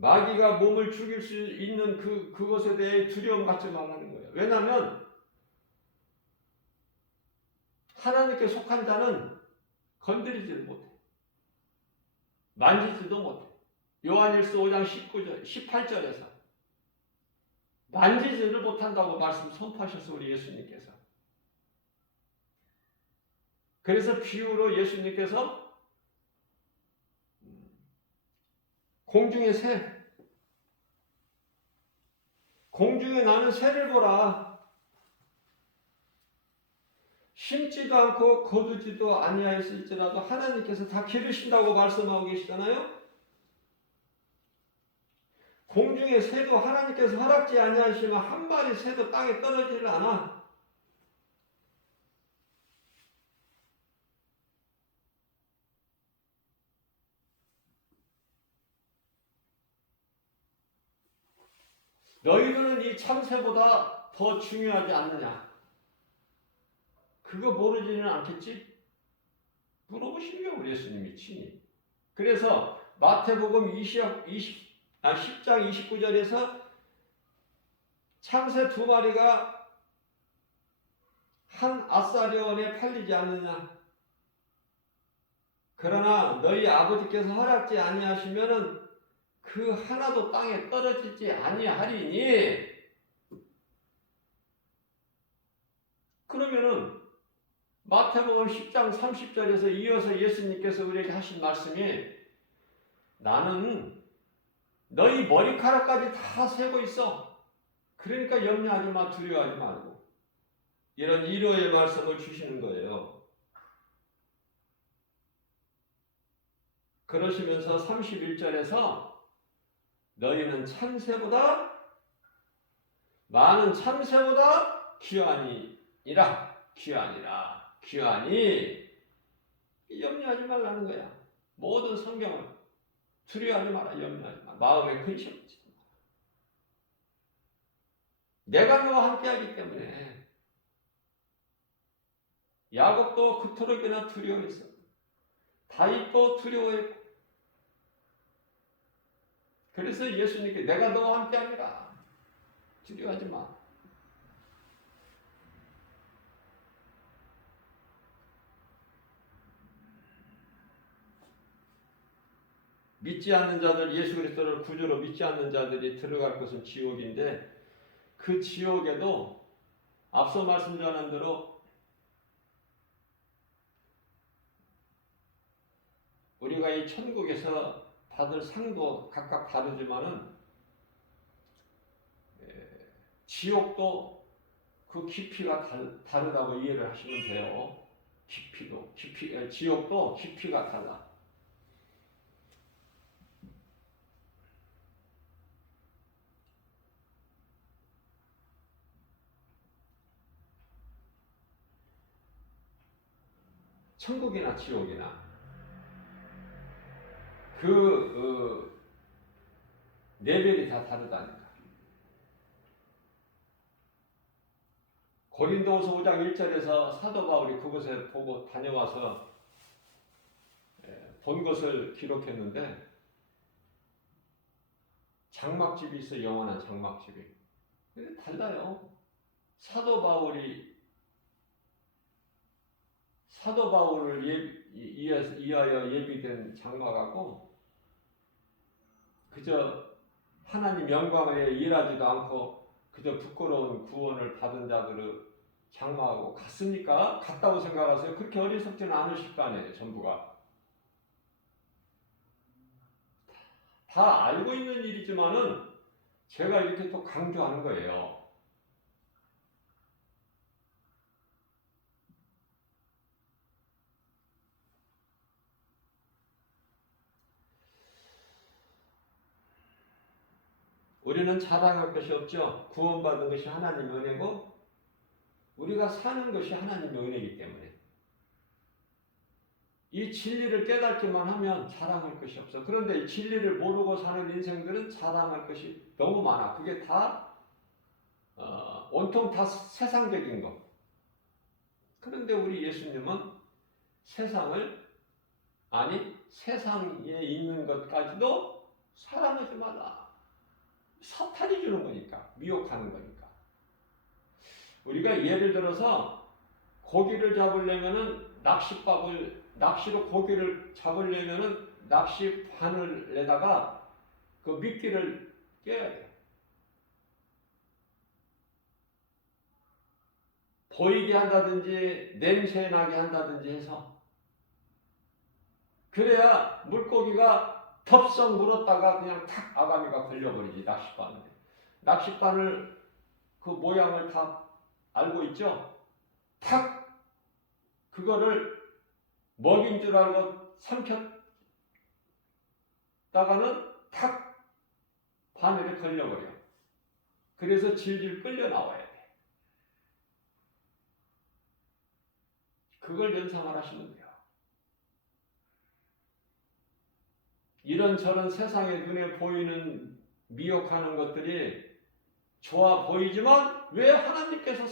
마귀가 몸을 죽일 수 있는 그것에 대해 두려움 갖지 말라는 거예요. 왜냐하면 하나님께 속한 자는 건드리지를 못해. 만지지도 못해. 요한일서 5장 18절에서 만지지를 못한다고 말씀 선포하셨어 우리 예수님께서. 그래서 비유로 예수님께서 공중의 새, 공중에 나는 새를 보라. 심지도 않고 거두지도 아니하였을지라도 하나님께서 다 기르신다고 말씀하고 계시잖아요. 공중의 새도 하나님께서 허락지 아니하시면 한 마리 새도 땅에 떨어지질 않아. 너희들은 이 참새보다 더 중요하지 않느냐? 그거 모르지는 않겠지? 물어보시는 게 우리 예수님이 친히. 그래서 마태복음 10장 29절에서 참새 2마리가 한 아사리온에 팔리지 않느냐? 그러나 너희 아버지께서 허락지 아니하시면은 그 하나도 땅에 떨어지지 아니하리니. 그러면은 마태복음 10장 30절에서 이어서 예수님께서 우리에게 하신 말씀이 나는 너희 머리카락까지 다 세고 있어. 그러니까 염려하지 마, 두려워하지 말고. 이런 위로의 말씀을 주시는 거예요. 그러시면서 31절에서 너희는 참새보다 많은 참새보다 귀하니라. 귀하니 염려하지 말라는 거야. 모든 성경을 두려워하지 마라. 염려하지 마라. 마음에 근심 없지. 내가 너와 함께하기 때문에. 야곱도 그토록이나 두려워했어. 다윗도 두려워했고. 그래서 예수님께 내가 너와 함께합니다. 두려워하지 마. 믿지 않는 자들, 예수 그리스도를 구주로 믿지 않는 자들이 들어갈 곳은 지옥인데 그 지옥에도 앞서 말씀 전한 대로 우리가 이 천국에서 받을 상도 각각 다르지만은 지옥도 그 깊이가 다르다고 이해를 하시면 돼요. 지옥도 깊이가 달라. 천국이나 지옥이나 그 레벨이 다 다르다니까. 고린도후서 5장 1절에서 사도 바울이 그곳에 보고 다녀와서 본 것을 기록했는데 장막집이 있어. 영원한 장막집이. 근데 달라요. 사도 바울을 이하여 예비된 장막하고 그저 하나님 영광에 일하지도 않고 그저 부끄러운 구원을 받은 자들의 장막하고 같습니까? 같다고 생각하세요? 그렇게 어리석지는 않으실 거 아니에요. 전부가 다 알고 있는 일이지만은 제가 이렇게 또 강조하는 거예요. 우리는 자랑할 것이 없죠. 구원받은 것이 하나님의 은혜고 우리가 사는 것이 하나님의 은혜이기 때문에 이 진리를 깨닫기만 하면 자랑할 것이 없어. 그런데 이 진리를 모르고 사는 인생들은 자랑할 것이 너무 많아. 그게 다 온통 다 세상적인 것. 그런데 우리 예수님은 세상에 있는 것까지도 사랑하지 말라. 사탄이 주는 거니까, 미혹하는 거니까. 우리가 예를 들어서 고기를 잡으려면은 낚시로 고기를 잡으려면은 낚시 바늘에다가 그 미끼를 껴야 돼. 보이게 한다든지 냄새 나게 한다든지 해서 그래야 물고기가 덥석 물었다가 그냥 탁 아가미가 걸려버리지 낚싯바늘에. 낚싯바늘 그 모양을 다 알고 있죠? 탁 그거를 먹인 줄 알고 삼켰다가는 탁 바늘에 걸려버려. 그래서 질질 끌려 나와야 돼. 그걸 연상을 하시면 돼요. 이런저런 세상에 눈에 보이는 미혹하는 것들이 좋아 보이지만 왜 하나님께서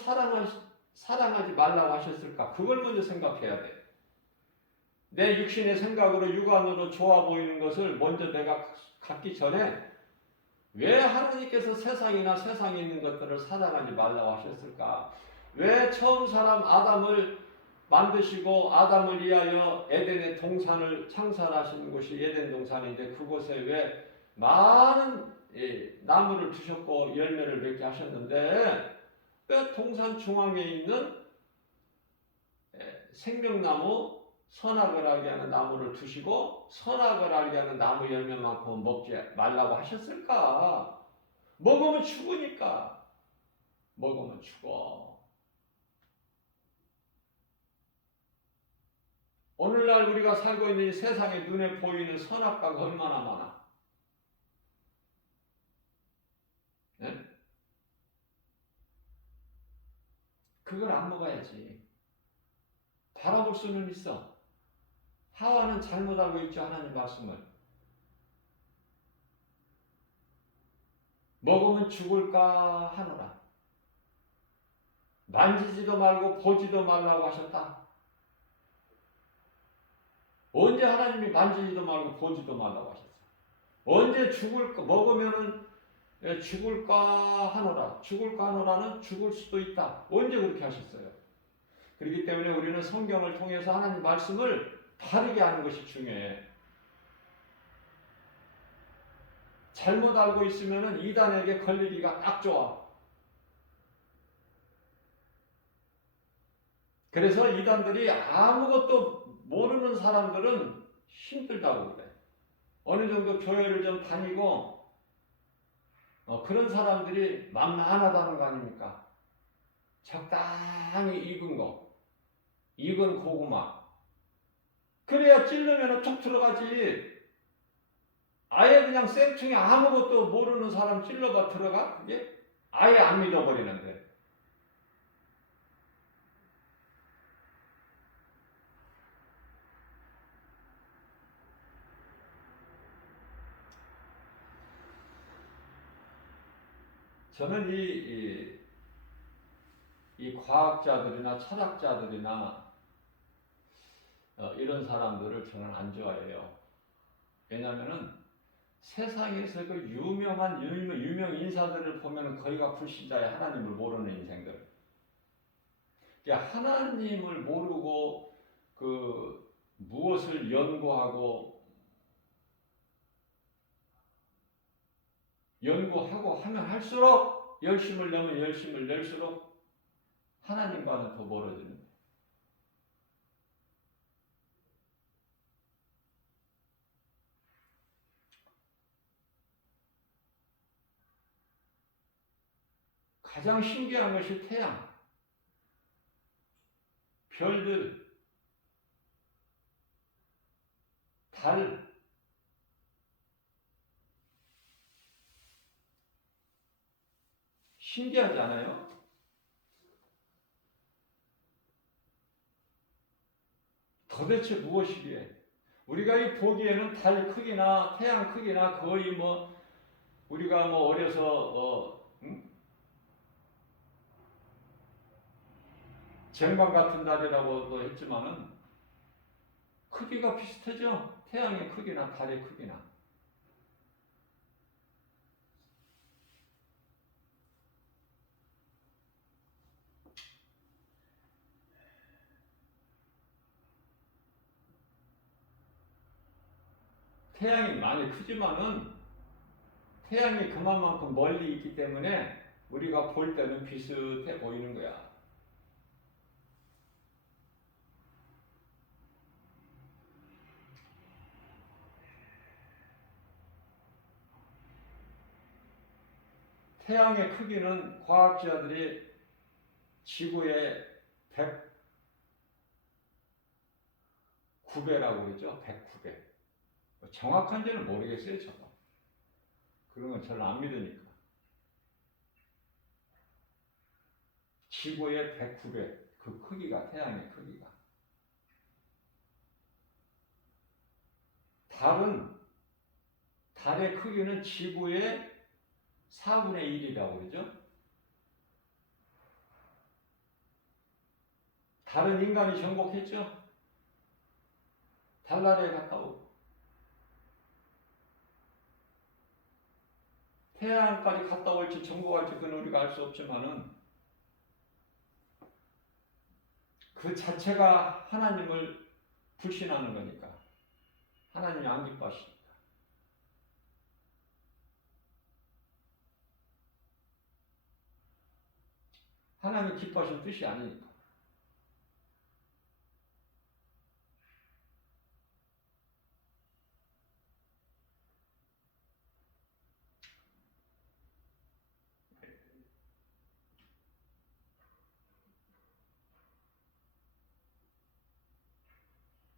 사랑하지 말라고 하셨을까? 그걸 먼저 생각해야 돼. 내 육신의 생각으로 육안으로 좋아 보이는 것을 먼저 내가 갖기 전에 왜 하나님께서 세상이나 세상에 있는 것들을 사랑하지 말라고 하셨을까? 왜 처음 사람 아담을 만드시고 아담을 위하여 에덴의 동산을 창설하신 곳이 에덴 동산인데 그곳에 왜 많은 나무를 두셨고 열매를 맺게 하셨는데 왜 동산 중앙에 있는 생명나무 선악을 알게 하는 나무를 두시고 선악을 알게 하는 나무 열매만큼 먹지 말라고 하셨을까? 먹으면 죽으니까. 먹으면 죽어. 오늘날 우리가 살고 있는 이 세상에 눈에 보이는 선악과가 얼마나 많아. 네? 그걸 안 먹어야지. 바라볼 수는 있어. 하와는 잘못 알고 있죠, 하나님 말씀을. 먹으면 죽을까 하노라. 만지지도 말고 보지도 말라고 하셨다. 언제 하나님이 만지지도 말고 보지도 말라고 하셨어? 언제 먹으면은 죽을까 하노라. 죽을까 하노라는 죽을 수도 있다. 언제 그렇게 하셨어요? 그렇기 때문에 우리는 성경을 통해서 하나님 말씀을 바르게 하는 것이 중요해. 잘못 알고 있으면 이단에게 걸리기가 딱 좋아. 그래서 이단들이 아무것도 모르는 사람들은 힘들다고 그래. 어느 정도 교회를 좀 다니고 그런 사람들이 만만하다는 거 아닙니까? 적당히 익은 거, 익은 고구마. 그래야 찔르면 툭 들어가지. 아예 그냥 쌩충이 아무것도 모르는 사람 찔러봐 들어가? 그게? 아예 안 믿어버리는데. 저는 이 과학자들이나 철학자들이나 이런 사람들을 저는 안 좋아해요. 왜냐하면은 세상에서 그 유명 인사들을 보면 거의가 불신자의 하나님을 모르는 인생들. 하나님을 모르고 그 무엇을 연구하고 하면 할수록 열심을 내면 열심을 낼수록 하나님과는 더 멀어집니다. 가장 신기한 것이 태양, 별들, 달, 신기하지 않아요? 도대체 무엇이기에? 우리가 이 보기에는 달 크기나 태양 크기나 거의 우리가 어려서 쟁반 같은 달이라고도 했지만은 크기가 비슷하죠? 태양의 크기나 달의 크기나. 태양이 많이 크지만은 태양이 그만큼 멀리 있기 때문에 우리가 볼 때는 비슷해 보이는 거야. 태양의 크기는 과학자들이 지구의 109배라고 그러죠. 109배. 정확한지는 모르겠어요, 저도. 그런 건 저는 안 믿으니까. 지구의 109배, 그 크기가, 태양의 크기가. 달의 크기는 지구의 4분의 1이라고 그러죠. 달은 인간이 정복했죠. 달나라에 갔다 오고. 태양까지 갔다 올지 정복할지 그건 우리가 알 수 없지만은 그 자체가 하나님을 불신하는 거니까. 하나님이 안 기뻐하시니까. 하나님 기뻐하시는 뜻이 아니니까.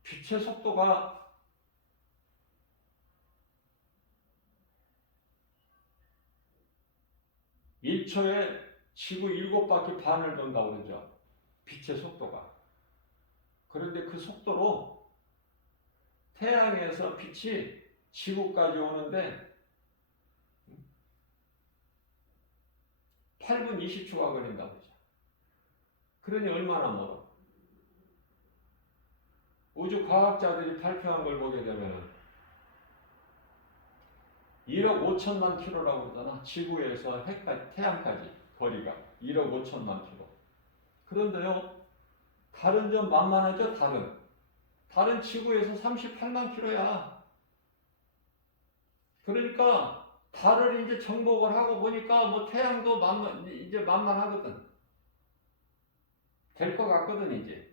빛의 속도가 1초에 지구 7바퀴 반을 돈다고 그러죠. 빛의 속도가. 그런데 그 속도로 태양에서 빛이 지구까지 오는데 8분 20초가 걸린다고 그러죠. 그러니 얼마나 멀어. 우주 과학자들이 발표한 걸 보게 되면 1억 5천만 킬로라고 그러잖아. 지구에서 해까지, 태양까지 거리가 1억 5천만 킬로. 그런데요, 달은 좀 만만하죠. 달은 지구에서 38만 킬로야. 그러니까 달을 이제 정복을 하고 보니까 뭐 태양도 이제 만만하거든. 될 것 같거든 이제.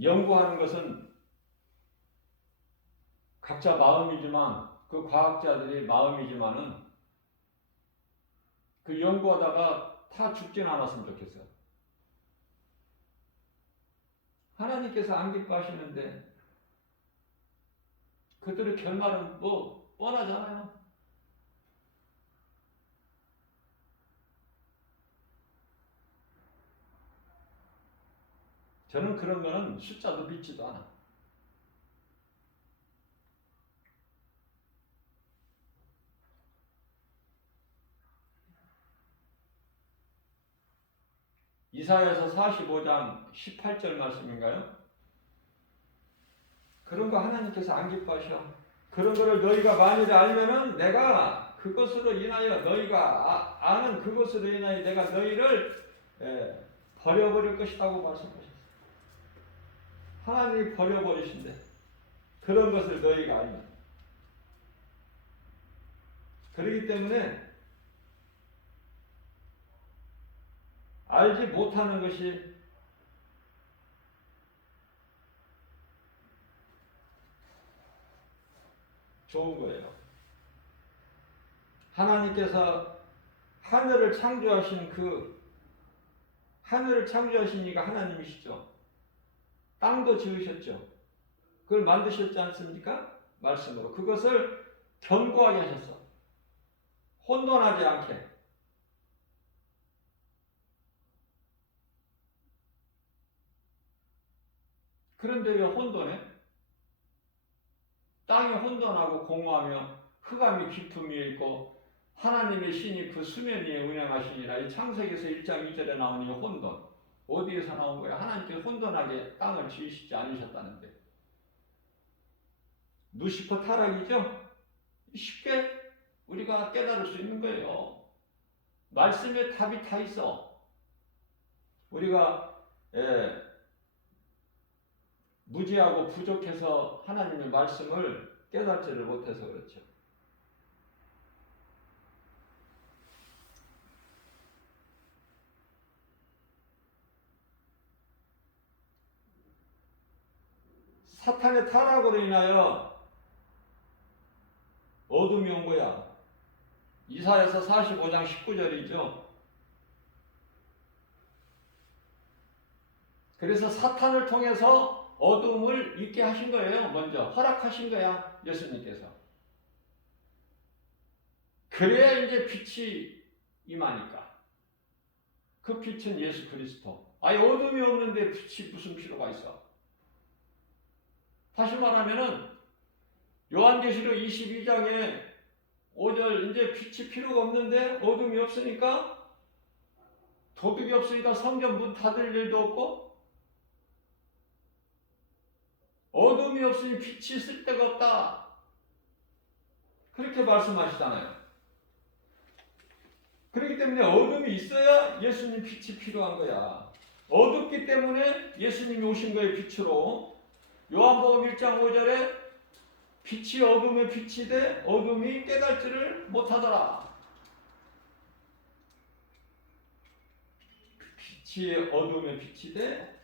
연구하는 것은 각자 마음이지만 그 과학자들의 마음이지만은 그 연구하다가 다 죽진 않았으면 좋겠어. 하나님께서 안 기뻐하시는데 그들의 결말은 뭐 뻔하잖아요. 저는 그런 거는 숫자도 믿지도 않아. 이사야서 45장 18절 말씀인가요? 그런 거 하나님께서 안 기뻐하셔. 그런 거를 너희가 만일에 알면은 내가 그것으로 인하여 너희가 아는 그것으로 인하여 내가 너희를 버려버릴 것이라고 말씀하셨어요. 하나님이 버려버리신대. 그런 것을 너희가 알면. 그렇기 때문에 알지 못하는 것이 좋은 거예요. 하나님께서 하늘을 창조하신 하늘을 창조하신 이가 하나님이시죠. 땅도 지으셨죠. 그걸 만드셨지 않습니까? 말씀으로. 그것을 견고하게 하셨어. 혼돈하지 않게. 그런데 왜 혼돈해? 땅이 혼돈하고 공허하며 흑암이 깊음 위에 있고 하나님의 신이 그 수면 위에 운행하시니라. 이 창세기에서 1장 2절에 나오는 이 혼돈. 어디에서 나온 거야? 하나님께서 혼돈하게 땅을 지으시지 않으셨다는데. 루시퍼 타락이죠? 쉽게 우리가 깨달을 수 있는 거예요. 말씀에 답이 다 있어. 우리가 무지하고 부족해서 하나님의 말씀을 깨닫지를 못해서 그렇죠. 사탄의 타락으로 인하여 어둠이 온 거야. 이사야서 45장 19절이죠. 그래서 사탄을 통해서 어둠을 있게 하신 거예요. 먼저 허락하신 거야, 예수님께서. 그래야 이제 빛이 임하니까. 그 빛은 예수 그리스도. 아니, 어둠이 없는데 빛이 무슨 필요가 있어? 다시 말하면은 요한계시록 22장에 5절, 이제 빛이 필요가 없는데 어둠이 없으니까, 도둑이 없으니까 성전 문 닫을 일도 없고, 어둠이 없으니 빛이 있을 데가 없다. 그렇게 말씀하시잖아요. 그렇기 때문에 어둠이 있어야 예수님 빛이 필요한 거야. 어둡기 때문에 예수님이 오신 거예요, 빛으로. 요한복음 1장 5절에 빛이 어둠에 빛이 돼 어둠이 깨달지를 못하더라. 빛이 어둠에 빛이 돼?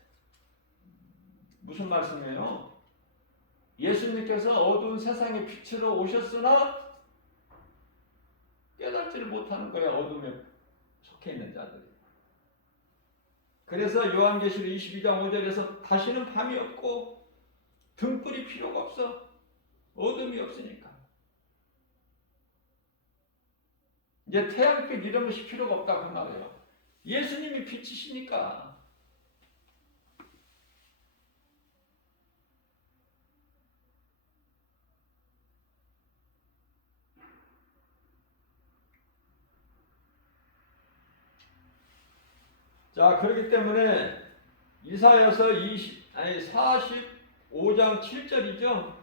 무슨 말씀이에요? 예수님께서 어두운 세상의 빛으로 오셨으나 깨닫지를 못하는 거야, 어둠에 속해 있는 자들이. 그래서 요한계시록 22장 5절에서 다시는 밤이 없고 등불이 필요가 없어. 어둠이 없으니까. 이제 태양빛 이런 것이 필요가 없다 그 말이에요. 예수님이 빛이시니까. 자, 그렇기 때문에 이사야서 45장 7절이죠.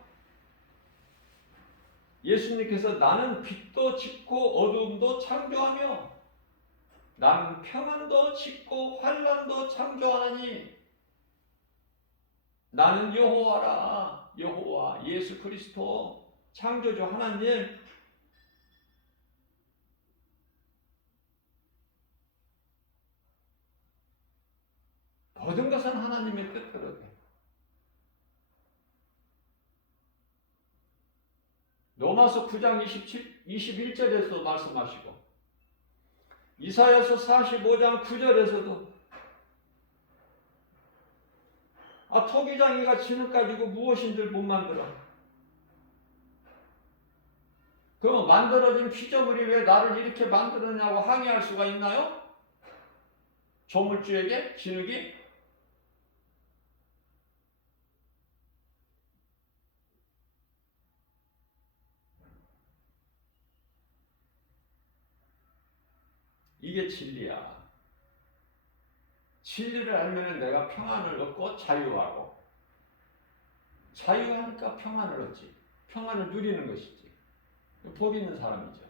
예수님께서 나는 빛도 짓고 어두움도 창조하며 나는 평안도 짓고 환난도 창조하나니 나는 여호와라. 여호와 예수 그리스도 창조주 하나님. 모든 것은 하나님의 뜻대로 돼. 로마서 9장 21절에서 말씀하시고 이사야서 45장 9절에서도 토기장이가 진흙 가지고 무엇인들 못 만들어. 그럼 만들어진 피조물이 왜 나를 이렇게 만들었냐고 항의할 수가 있나요? 조물주에게 진흙이? 이게 진리야. 진리를 알면 내가 평안을 얻고 자유하고, 자유하니까 평안을 얻지. 평안을 누리는 것이지. 복 있는 사람이죠.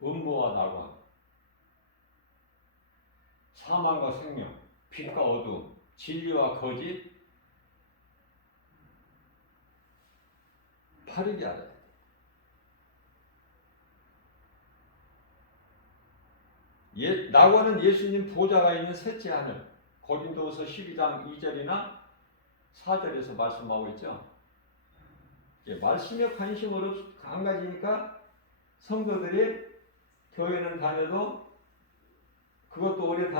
음모와 낙원, 사망과 생명, 빛과 어둠, 진리와 거짓, 바르게 알아야 돼. 낙원은 예수님 보좌가 있는 셋째 하늘, 고린도후서 12장 2절이나 4절에서 말씀하고 있죠. 말씀에 관심을 안 가지니까 성도들이 교회는 다녀도, 그것도 오래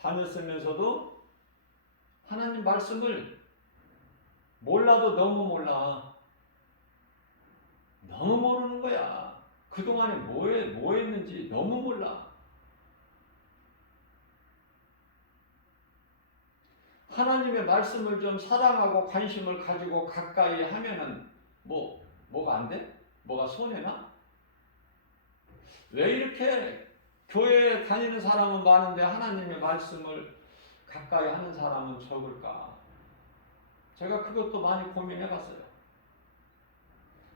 다녔으면서도 하나님 말씀을 몰라도 너무 몰라. 너무 모르는 거야. 그동안에 뭐 했는지 너무 몰라. 하나님의 말씀을 좀 사랑하고 관심을 가지고 가까이 하면은 뭐가 안 돼? 뭐가 손해나? 왜 이렇게 교회에 다니는 사람은 많은데 하나님의 말씀을 가까이 하는 사람은 적을까? 제가 그것도 많이 고민해 봤어요.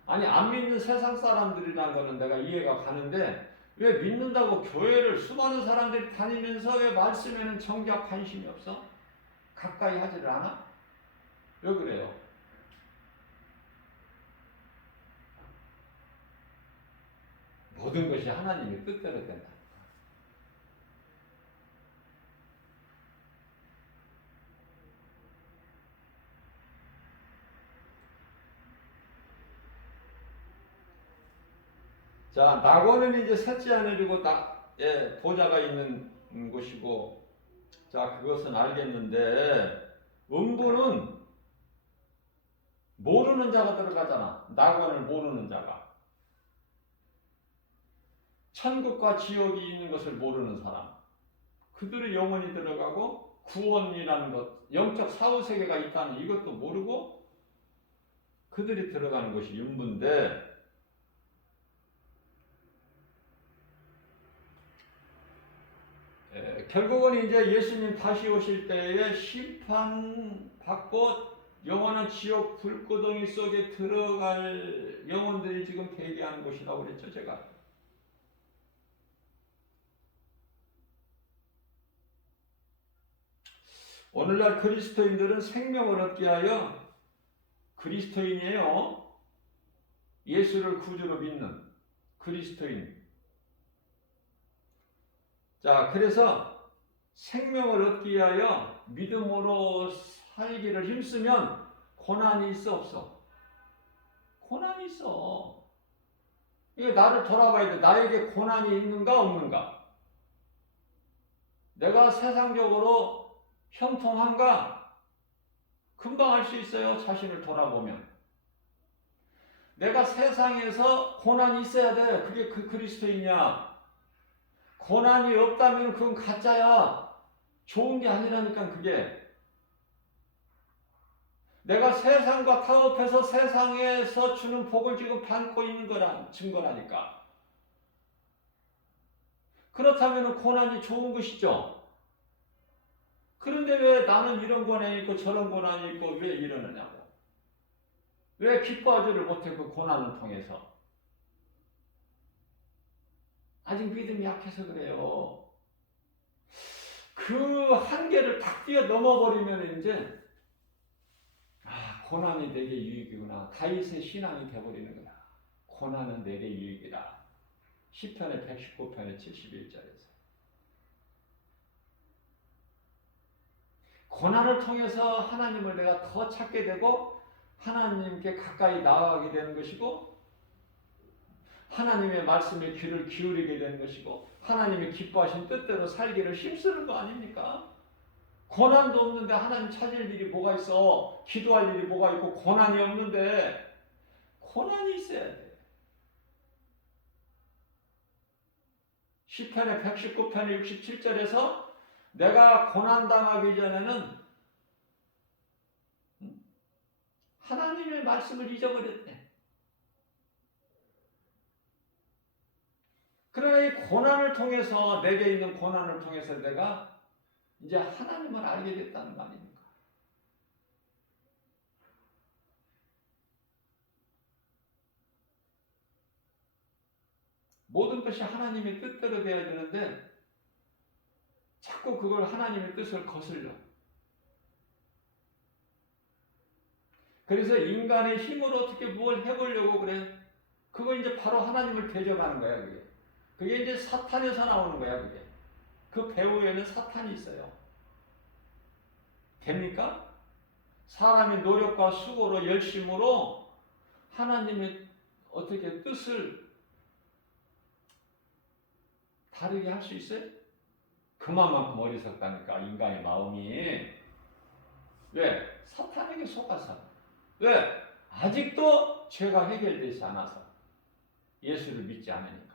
아니, 안 믿는 세상 사람들이라는 거는 내가 이해가 가는데 왜 믿는다고 교회를 수많은 사람들이 다니면서 왜 말씀에는 정작 관심이 없어? 가까이 하지를 않아? 왜 그래요? 모든 것이 하나님의 뜻대로 된다. 자, 낙원은 이제 셋째 하늘이고 보좌가 있는 곳이고, 자, 그것은 알겠는데, 음부는 모르는 자가 들어가잖아. 낙원을 모르는 자가. 천국과 지옥이 있는 것을 모르는 사람. 그들의 영혼이 들어가고, 구원이라는 것, 영적 사후세계가 있다는 이것도 모르고, 그들이 들어가는 것이 음부인데, 결국은 이제 예수님 다시 오실 때에 심판받고 영원한 지옥 불구덩이 속에 들어갈 영혼들이 지금 대기하는 곳이라고 그랬죠, 제가. 오늘날 그리스도인들은 생명을 얻게 하여 그리스도인이에요. 예수를 구주로 믿는 그리스도인. 자, 그래서 생명을 얻기 위하여 믿음으로 살기를 힘쓰면 고난이 있어 없어? 고난이 있어. 이게 나를 돌아봐야 돼. 나에게 고난이 있는가 없는가? 내가 세상적으로 형통한가? 금방 알 수 있어요. 자신을 돌아보면. 내가 세상에서 고난이 있어야 돼. 그게 그 그리스도이냐? 고난이 없다면 그건 가짜야. 좋은 게 아니라니까 그게. 내가 세상과 타협해서 세상에서 주는 복을 지금 받고 있는 거란 증거라니까. 그렇다면 고난이 좋은 것이죠. 그런데 왜 나는 이런 고난이 있고 저런 고난이 있고 왜 이러느냐고. 왜 기뻐하지를 못해 그 고난을 통해서. 아직 믿음이 약해서 그래요. 그 한계를 딱 뛰어넘어버리면 이제 고난이 내게 유익이구나. 다윗의 신앙이 되어버리는 거야. 고난은 내게 유익이다. 시편의 119편의 71절에서. 고난을 통해서 하나님을 내가 더 찾게 되고 하나님께 가까이 나아가게 되는 것이고 하나님의 말씀에 귀를 기울이게 되는 것이고 하나님의 기뻐하신 뜻대로 살기를 힘쓰는 거 아닙니까? 고난도 없는데 하나님 찾을 일이 뭐가 있어? 기도할 일이 뭐가 있고 고난이 없는데 고난이 있어야 돼. 시편의 119편의 67절에서 내가 고난당하기 전에는 하나님의 말씀을 잊어버렸대. 그러나 이 고난을 통해서 내게 있는 고난을 통해서 내가 이제 하나님을 알게 됐다는 거 아닙니까? 모든 것이 하나님의 뜻대로 되어야 되는데 자꾸 그걸 하나님의 뜻을 거슬려. 그래서 인간의 힘으로 어떻게 뭘 해보려고 그래? 그거 이제 바로 하나님을 대적하는 거야, 그게. 그게 이제 사탄에서 나오는 거야, 그게. 그 배후에는 사탄이 있어요. 됩니까? 사람의 노력과 수고로 열심으로 하나님의 어떻게 뜻을 다르게 할 수 있어요? 그만큼 어리석다니까 인간의 마음이. 왜? 사탄에게 속아서. 왜? 아직도 죄가 해결되지 않아서. 예수를 믿지 않으니까.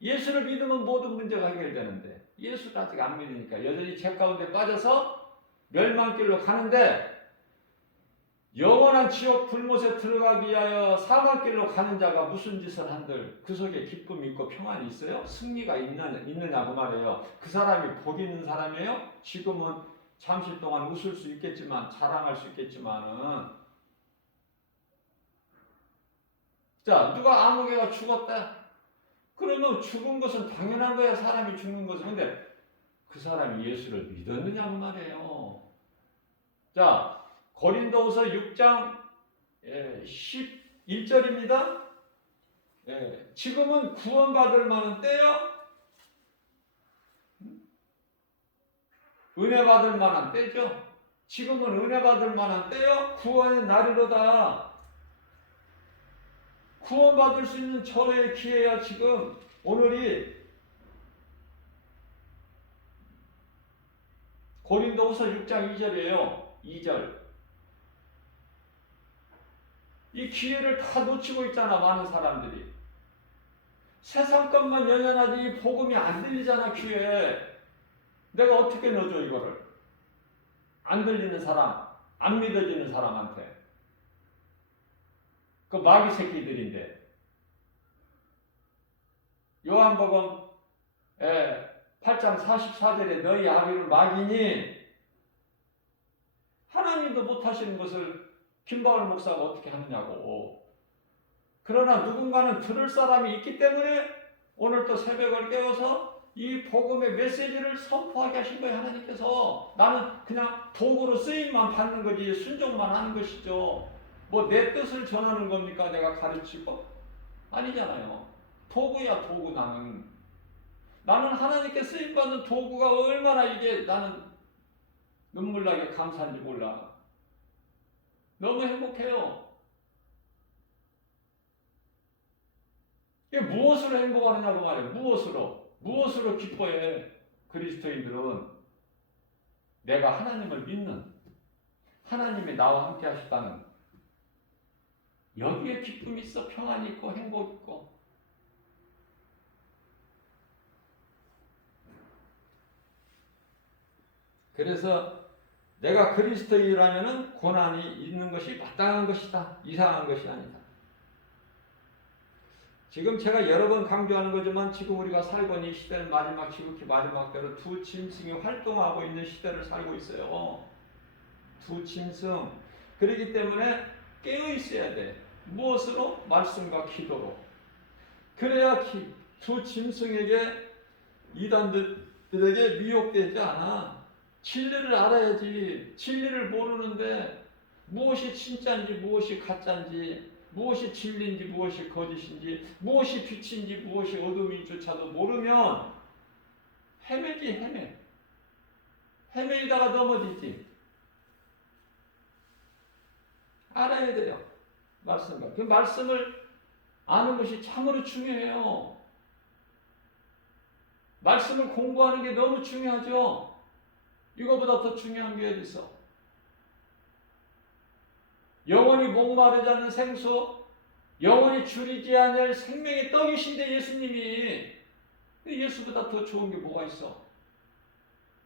예수를 믿으면 모든 문제가 해결되는데 예수를 아직 안 믿으니까 여전히 죄 가운데 빠져서 멸망길로 가는데 영원한 지옥 불못에 들어가기 위하여 사망길로 가는 자가 무슨 짓을 한들 그 속에 기쁨이 있고 평안이 있어요? 승리가 있느냐 그 말이에요. 그 사람이 복 있는 사람이에요? 지금은 잠시 동안 웃을 수 있겠지만 자랑할 수 있겠지만은 자 누가 아무개가 죽었다. 그러면 죽은 것은 당연한 거야. 사람이 죽는 것은. 근데 그 사람이 예수를 믿었느냐 그 말이에요. 자 고린도후서 6장 11절입니다. 지금은 구원받을 만한 때요. 은혜 받을 만한 때죠. 지금은 은혜 받을 만한 때요. 구원의 날이로다. 구원받을 수 있는 절호의 기회야. 지금 오늘이 고린도후서 6장 2절이에요. 2절. 이 기회를 다 놓치고 있잖아. 많은 사람들이. 세상 것만 연연하지 이 복음이 안 들리잖아. 귀에. 내가 어떻게 넣어줘 이거를. 안 들리는 사람, 안 믿어지는 사람한테. 그 마귀 새끼들인데. 요한복음 8장 44절에 너희 아비는 마귀니 하나님도 못하시는 것을 김바울 목사가 어떻게 하느냐고. 그러나 누군가는 들을 사람이 있기 때문에 오늘 또 새벽을 깨워서 이 복음의 메시지를 선포하게 하신 거예요. 하나님께서. 나는 그냥 도구로 쓰임만 받는 거지 순종만 하는 것이죠. 뭐 내 뜻을 전하는 겁니까? 내가 가르치고? 아니잖아요. 도구야 도구. 나는 하나님께 쓰임받는 도구가 얼마나 이게 나는 눈물나게 감사한지 몰라. 너무 행복해요. 이게 무엇으로 행복하느냐고 말이에요. 무엇으로 기뻐해. 그리스도인들은 내가 하나님을 믿는, 하나님이 나와 함께 하셨다는 여기에 기쁨이 있어. 평안이 있고 행복 있고. 그래서 내가 그리스도인이라면 고난이 있는 것이 마땅한 것이다. 이상한 것이 아니다. 지금 제가 여러 번 강조하는 거지만 지금 우리가 살고 있는 이 시대는 지극히 마지막 때로 두 짐승이 활동하고 있는 시대를 살고 있어요. 두 짐승. 그렇기 때문에 깨어 있어야 돼. 무엇으로? 말씀과 기도로. 그래야 두 짐승에게 이단들에게 미혹되지 않아. 진리를 알아야지. 진리를 모르는데 무엇이 진짜인지 무엇이 가짜인지, 무엇이 진리인지 무엇이 거짓인지, 무엇이 빛인지 무엇이 어둠인지조차도 모르면 헤매지. 헤매이다가 넘어지지. 알아야 돼요. 말씀과. 그 말씀을 아는 것이 참으로 중요해요. 말씀을 공부하는 게 너무 중요하죠. 이거보다 더 중요한 게 어디 있어? 영원히 목마르지 않는 생수, 영원히 줄이지 않을 생명의 떡이신데 예수님이. 예수보다 더 좋은 게 뭐가 있어?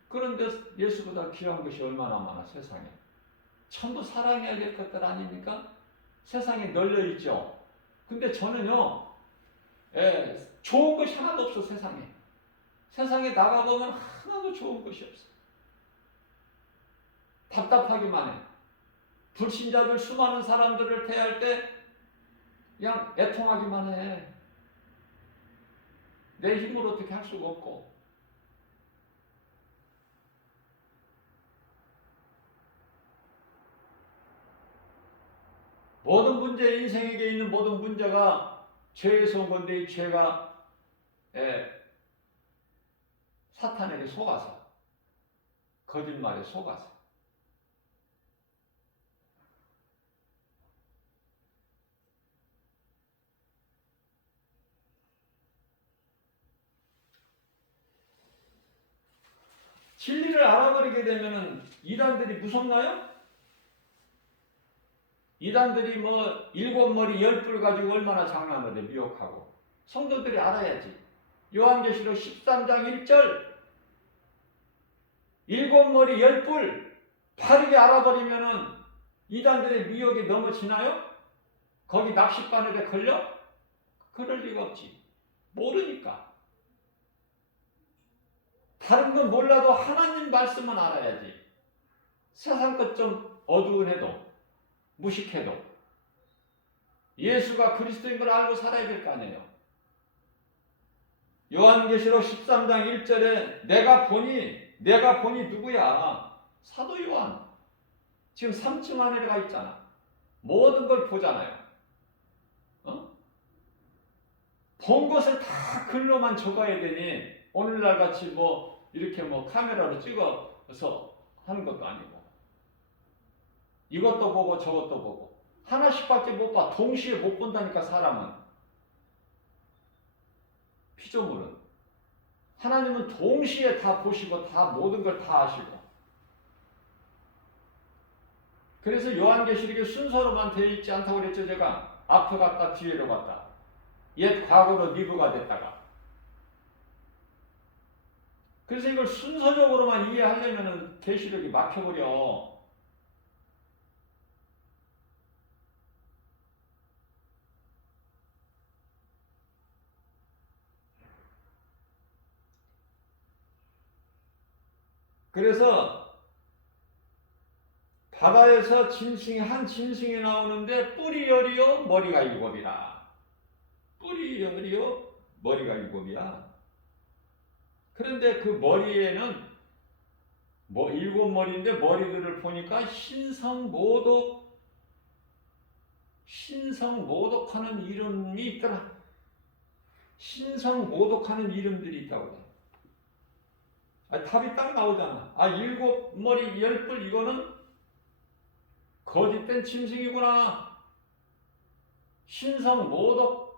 그런데 예수보다 귀한 것이 얼마나 많아 세상에. 전부 사랑해야 될 것들 아닙니까? 세상에 널려 있죠. 근데 저는요, 좋은 것이 하나도 없어. 세상에 나가보면 하나도 좋은 것이 없어. 답답하기만 해. 불신자들 수많은 사람들을 대할 때 그냥 애통하기만 해. 내 힘으로 어떻게 할 수가 없고. 모든 문제, 인생에게 있는 모든 문제가 죄에서 온 건데 이 죄가 사탄에게 속아서, 거짓말에 속아서. 진리를 알아버리게 되면 이단들이 무섭나요? 이단들이 뭐 7머리 10뿔 가지고 얼마나 장난을 해. 미혹하고. 성도들이 알아야지. 요한계시록 13장 1절 7머리 10뿔 바르게 알아버리면은 이단들의 미혹에 넘어지나요? 거기 낚싯바늘에 걸려? 그럴 리가 없지. 모르니까. 다른 건 몰라도 하나님 말씀은 알아야지. 세상 것 좀 어두운 해도, 무식해도 예수가 그리스도인 걸 알고 살아야 될 거 아니에요. 요한계시록 13장 1절에 내가 보니 누구야? 사도 요한. 지금 3층 안에 가 있잖아. 모든 걸 보잖아요. 본 것을 다 글로만 적어야 되니 오늘날 같이 뭐 이렇게 뭐 카메라로 찍어서 하는 것도 아니고 이것도 보고 저것도 보고 하나씩밖에 못 봐. 동시에 못 본다니까 사람은. 피조물은. 하나님은 동시에 다 보시고 다 모든 걸 다 아시고. 그래서 요한계시록이 순서로만 되어 있지 않다고 그랬죠. 제가 앞에 갔다 뒤로 갔다. 옛 과거로 리브가 됐다가. 그래서 이걸 순서적으로만 이해하려면 계시록이 막혀버려. 그래서 바다에서 짐승이 한 짐승이 나오는데 뿔이 열이요 머리가 일곱이라. 뿔이 열이요 머리가 일곱이야. 그런데 그 머리에는 뭐 일곱 머리인데 머리들을 보니까 신성모독하는 이름이 있더라. 신성모독하는 이름들이 있다고. 답이 딱 나오잖아. 일곱 머리 열 뿔 이거는 거짓된 짐승이구나. 신성모독하는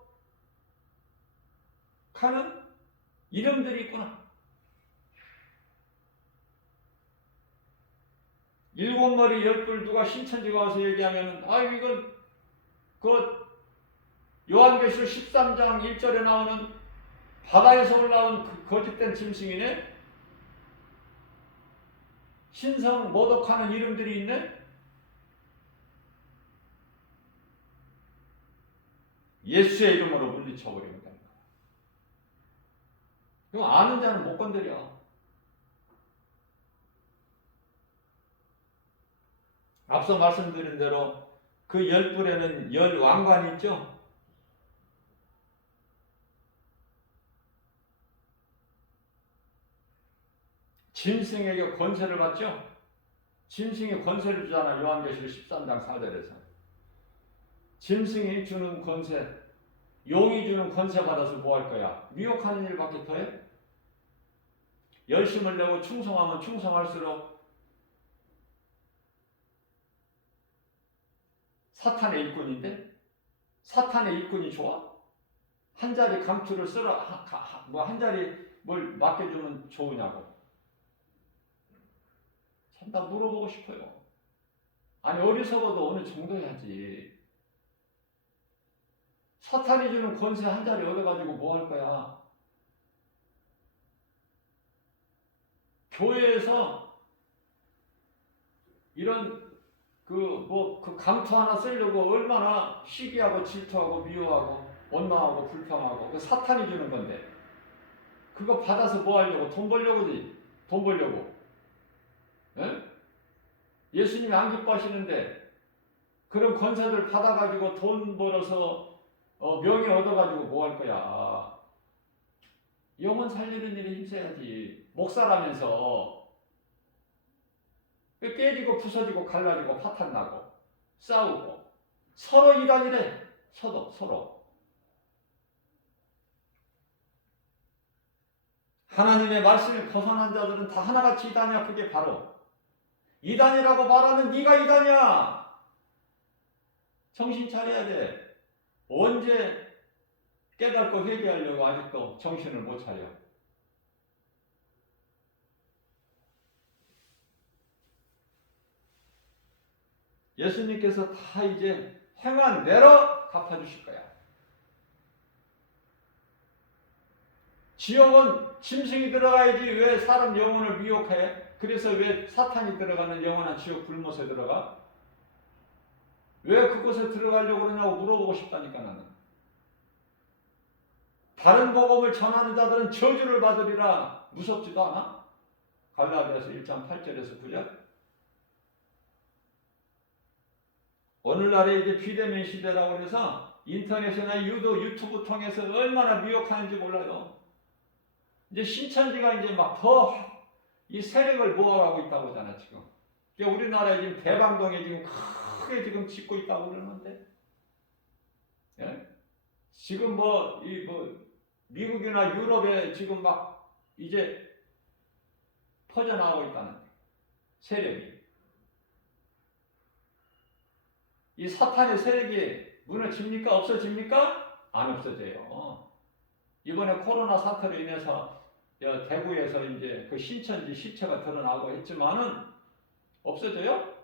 이름들이 있구나. 일곱 머리 열 뿔 누가 신천지가 와서 얘기하면 이건 그 요한계시록 13장 1절에 나오는 바다에서 올라온 그 거짓된 짐승이네. 신성 모독하는 이름들이 있네. 예수의 이름으로 물리쳐버립니다. 그럼 아는 자는 못 건드려. 앞서 말씀드린 대로 그 열 뿔에는 열 왕관이 있죠. 짐승에게 권세를 받죠. 짐승이 권세를 주잖아. 요한계시록 13장 4절에서. 짐승이 주는 권세, 용이 주는 권세 받아서 뭐 할 거야? 미혹하는 일밖에 더해? 열심을 내고 충성하면 충성할수록 사탄의 일꾼인데? 사탄의 일꾼이 좋아? 한 자리 감투를 쓸어, 한 자리 뭘 맡겨주면 좋으냐고. 참 다 물어보고 싶어요. 아니, 어리석어도 어느 정도 해야지. 사탄이 주는 권세 한 자리 얻어가지고 뭐 할 거야? 교회에서 이런 그 감투 하나 쓰려고 얼마나 시기하고 질투하고 미워하고 원망하고 불평하고 그 사탄이 주는 건데 그거 받아서 뭐 하려고? 돈 벌려고지. 돈 벌려고. 예? 예수님이 안 기뻐하시는데 그런 권세를 받아가지고 돈 벌어서 명예 얻어가지고 뭐 할 거야? 영혼 살리는 일에 힘써야지. 목사라면서 깨지고 부서지고 갈라지고 파탄나고 싸우고 서로 이단이래. 서로. 하나님의 말씀을 벗어난 자들은 다 하나같이 이단이야. 그게 바로 이단이라고 말하는 네가 이단이야. 정신 차려야 돼. 언제 깨닫고 회개하려고 아직도 정신을 못 차려. 예수님께서 다 이제 행한 대로 갚아주실 거야. 지옥은 짐승이 들어가야지 왜 사람 영혼을 미혹해? 그래서 왜 사탄이 들어가는 영원한 지옥 불못에 들어가? 왜 그곳에 들어가려고 그러냐고 물어보고 싶다니까 나는. 다른 복음을 전하는 자들은 저주를 받으리라. 무섭지도 않아? 갈라디아서 1장 8절에서 9절. 오늘날에 이제 비대면 시대라고 해서 인터넷이나 유튜브 통해서 얼마나 미혹하는지 몰라요. 이제 신천지가 이제 막 더 이 세력을 모아가고 있다고 하잖아, 지금. 그러니까 우리나라에 지금 대방동에 지금 크게 지금 짓고 있다고 그러는데, 예? 지금 미국이나 유럽에 지금 막 이제 퍼져나가고 있다는 세력이. 이 사탄의 세력이 무너집니까? 없어집니까? 안 없어져요. 이번에 코로나 사태로 인해서 대구에서 이제 그 신천지 시체가 드러나고 했지만은 없어져요?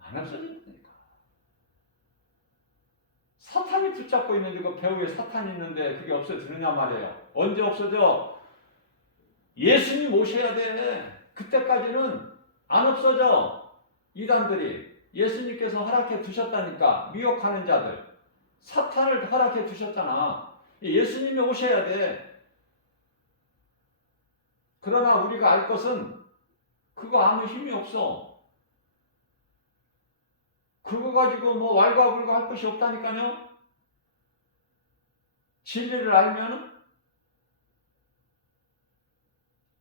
안 없어진다니까. 사탄이 붙잡고 있는데 그 배후에 사탄이 있는데 그게 없어지느냐 말이에요. 언제 없어져? 예수님 오셔야 돼. 그때까지는 안 없어져. 이단들이 예수님께서 허락해 두셨다니까. 미혹하는 자들 사탄을 허락해 두셨잖아. 예수님이 오셔야 돼. 그러나 우리가 알 것은 그거 아무 힘이 없어. 그거 가지고 뭐 왈가불가 할 것이 없다니까요. 진리를 알면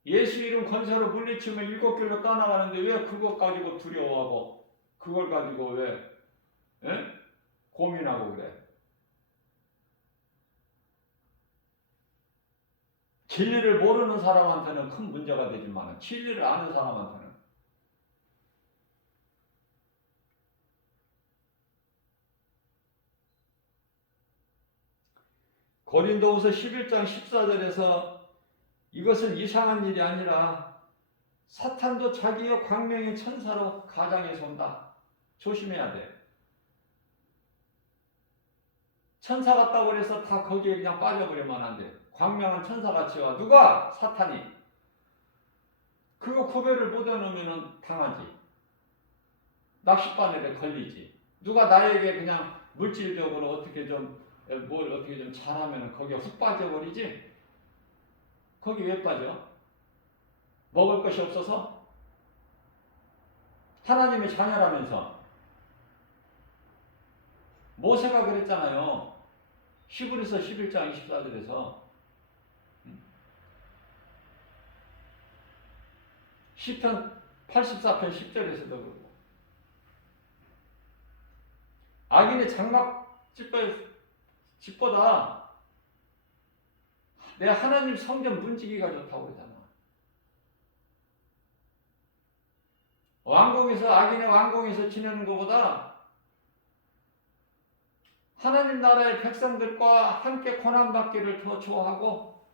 예수 이름 권세로 물리치면 7길로 떠나가는데 왜 그것 가지고 두려워하고 그걸 가지고 왜 고민하고 그래. 진리를 모르는 사람한테는 큰 문제가 되지만 진리를 아는 사람한테는 고린도후서 11장 14절에서 이것은 이상한 일이 아니라 사탄도 자기의 광명의 천사로 가장에서 온다. 조심해야 돼. 천사 같다고 해서 다 거기에 그냥 빠져버리면 안 돼. 광명한 천사같이 와. 누가? 사탄이. 그거 구별을 못 해놓으면 당하지. 낚싯바늘에 걸리지. 누가 나에게 그냥 물질적으로 어떻게 좀 뭘 어떻게 좀 잘하면 거기에 훅 빠져버리지? 거기 왜 빠져? 먹을 것이 없어서? 하나님의 자녀라면서. 모세가 그랬잖아요. 히브리서 11장 24절에서 시편 84편 10절에서도 그러고 악인의 장막집보다 내 하나님 성전 문지기가 좋다고 그러잖아. 왕궁에서 악인의 왕궁에서 지내는 것보다 하나님 나라의 백성들과 함께 고난받기를 더 좋아하고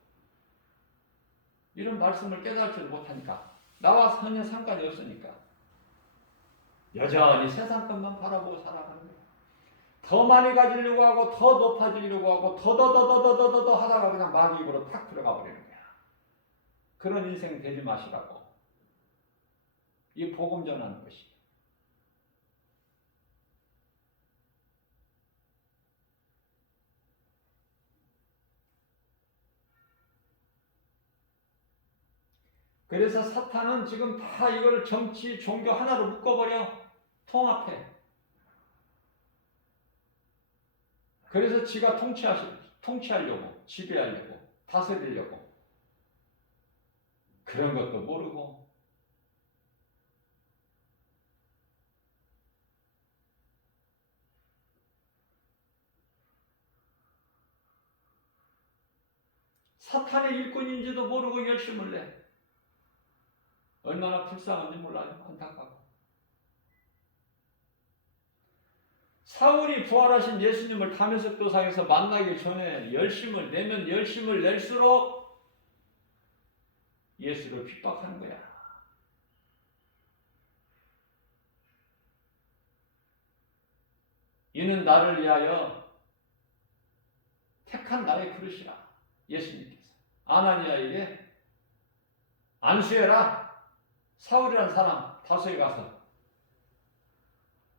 이런 말씀을 깨달지 못하니까 나와 전혀 상관이 없으니까 여전히 세상 것만 바라보고 살아가는 거야. 더 많이 가지려고 하고 더 높아지려고 하고 더더더더더더더 하다가 그냥 마귀 입으로 탁 들어가 버리는 거야. 그런 인생 되지 마시라고. 이 복음 전하는 것이. 그래서 사탄은 지금 다 이걸 정치, 종교 하나로 묶어버려. 통합해. 그래서 지가 통치하려고, 지배하려고, 다스리려고. 그런 것도 모르고. 사탄의 일꾼인지도 모르고 열심을 내. 얼마나 불쌍한지 몰라요. 안타깝고. 사울이 부활하신 예수님을 다메섹 도상에서 만나기 전에 열심을 내면 열심을 낼수록 예수를 핍박하는 거야. 이는 나를 위하여 택한 나의 그릇이라. 예수님께서 아나니아에게 안수해라. 사울이라는 사람 다소에 가서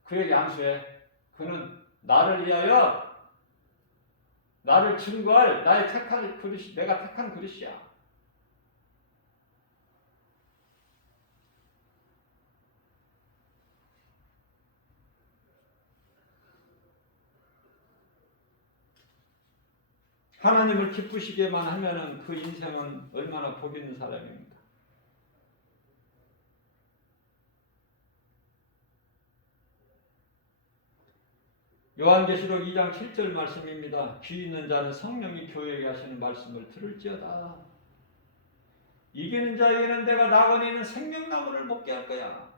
그에게 안수해. 그는 나를 위하여 나를 증거할 나의 택한 그릇이 내가 택한 그릇이야. 하나님을 기쁘시게만 하면은 그 인생은 얼마나 복 있는 사람입니까? 요한계시록 2장 7절 말씀입니다. 귀 있는 자는 성령이 교회에게 하시는 말씀을 들을지어다. 이기는 자에게는 내가 나그네 있는 생명나무를 먹게 할 거야.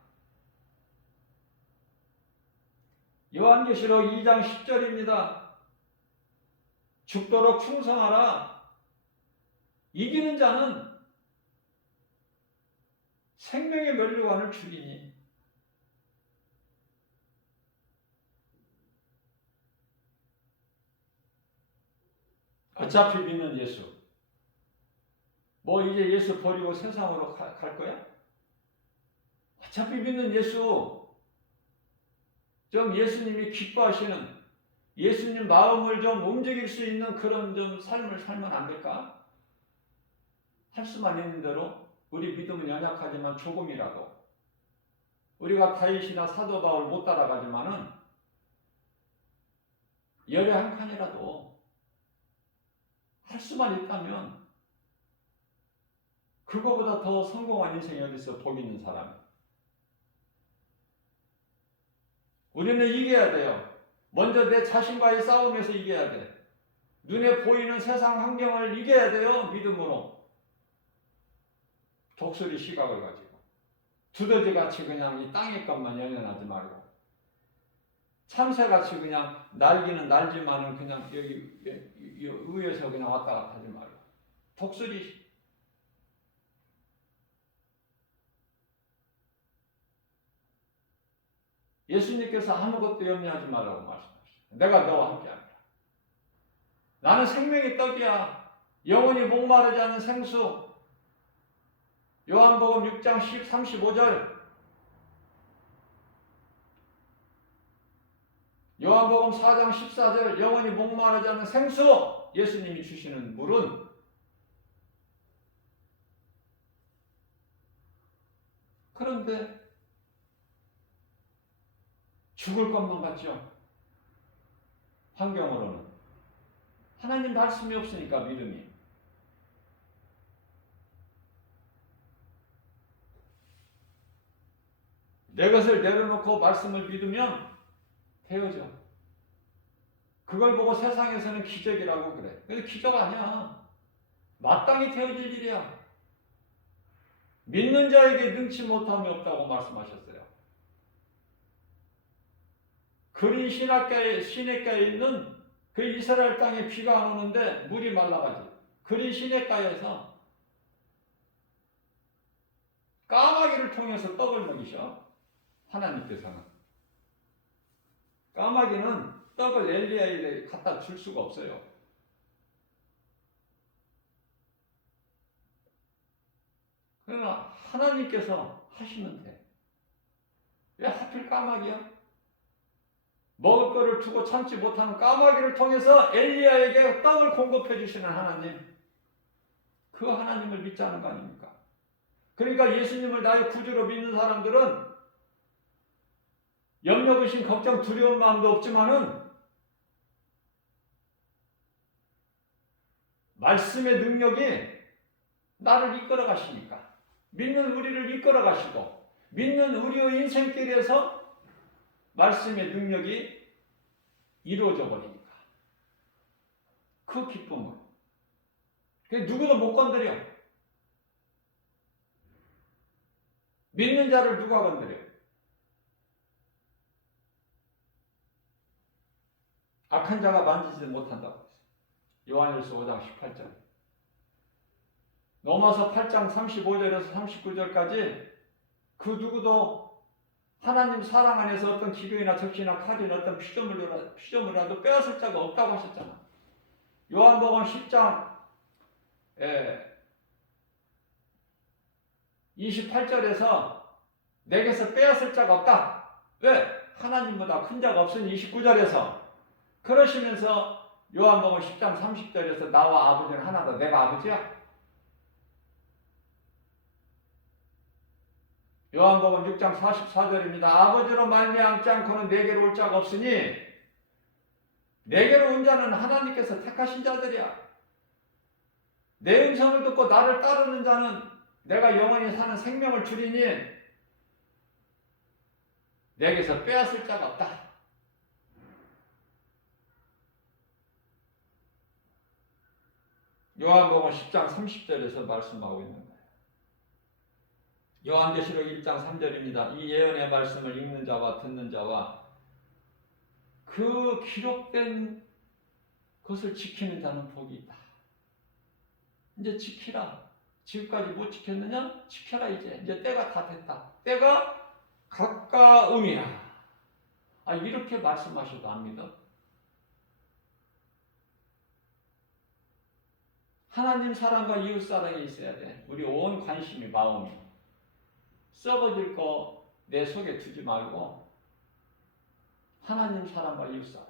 요한계시록 2장 10절입니다. 죽도록 충성하라. 이기는 자는 생명의 면류관을 주리니. 어차피 믿는 예수. 뭐 이제 예수 버리고 세상으로 갈 거야? 어차피 믿는 예수. 좀 예수님이 기뻐하시는, 예수님 마음을 좀 움직일 수 있는 그런 좀 삶을 살면 안 될까? 할 수만 있는 대로 우리 믿음은 연약하지만 조금이라도 우리가 다윗이나 사도 바울 못 따라가지만은 열의 한 칸이라도 할 수만 있다면 그거보다 더 성공한 인생이 어디 있어? 복 있는 사람이. 우리는 이겨야 돼요. 먼저 내 자신과의 싸움에서 이겨야 돼. 눈에 보이는 세상 환경을 이겨야 돼요. 믿음으로. 독수리 시각을 가지고. 두더지같이 그냥 이 땅의 것만 연연하지 말고. 참새같이 그냥 날기는 날지만은 그냥 여기 위에서 그냥 왔다 갔다 하지 말고. 독수리. 예수님께서 아무것도 염려하지 말라고 말씀하셨어요. 내가 너와 함께합니다. 나는 생명의 떡이야. 영원히 목마르지 않은 생수. 요한복음 6장 35절. 요한복음 4장 14절. 영원히 목마르지 않은 생수. 예수님이 주시는 물은 그런데 죽을 것만 같죠. 환경으로는. 하나님 말씀이 없으니까 믿음이. 내 것을 내려놓고 말씀을 믿으면 되어져. 그걸 보고 세상에서는 기적이라고 그래. 근데 기적 아니야. 마땅히 되어질 일이야. 믿는 자에게 능치 못함이 없다고 말씀하셨어요. 그린 시냇가에 있는 그 이스라엘 땅에 비가 안 오는데 물이 말라가지고 그린 시냇가에서 까마귀를 통해서 떡을 먹이셔. 하나님께서는. 까마귀는 떡을 엘리야에게 갖다 줄 수가 없어요. 그러나 하나님께서 하시면 돼. 왜 하필 까마귀야? 먹을 거를 두고 참지 못하는 까마귀를 통해서 엘리야에게 떡을 공급해 주시는 하나님. 그 하나님을 믿자는 거 아닙니까? 그러니까 예수님을 나의 구주로 믿는 사람들은 염려, 근심, 걱정, 두려운 마음도 없지만은 말씀의 능력이 나를 이끌어 가시니까, 믿는 우리를 이끌어 가시고, 믿는 우리의 인생길에서 말씀의 능력이 이루어져 버리니까 그 기쁨을 누구도 못 건드려. 믿는 자를 누가 건드려? 악한 자가 만지지 못한다고 했어요. 요한일서 5장 18절. 로마서 8장 35절에서 39절까지 그 누구도 하나님 사랑 안에서 어떤 기교이나 적시나 칼이나 어떤 피조물이라도 빼앗을 자가 없다고 하셨잖아. 요한복음 10장 28절에서 내게서 빼앗을 자가 없다. 왜? 하나님보다 큰 자가 없으니 29절에서 그러시면서 요한복음 10장 30절에서 나와 아버지는 하나다. 내가 아버지야. 요한복음 6장 44절입니다. 아버지로 말미암지 않고는 내게로 올 자가 없으니 내게로 온 자는 하나님께서 택하신 자들이야. 내 음성을 듣고 나를 따르는 자는 내가 영원히 사는 생명을 주리니 내게서 빼앗을 자가 없다. 요한복음 10장 30절에서 말씀하고 있는 거예요. 요한계시록 1장 3절입니다. 이 예언의 말씀을 읽는 자와 듣는 자와 그 기록된 것을 지키는 자는 복이 있다. 이제 지키라. 지금까지 못 지켰느냐? 지켜라 이제. 이제 때가 다 됐다. 때가 가까움이야. 이렇게 말씀하셔도 안 믿어? 하나님 사랑과 이웃 사랑이 있어야 돼. 우리 온 관심이, 마음이. 썩어질 거 내 속에 두지 말고 하나님 사랑과 이웃 사랑.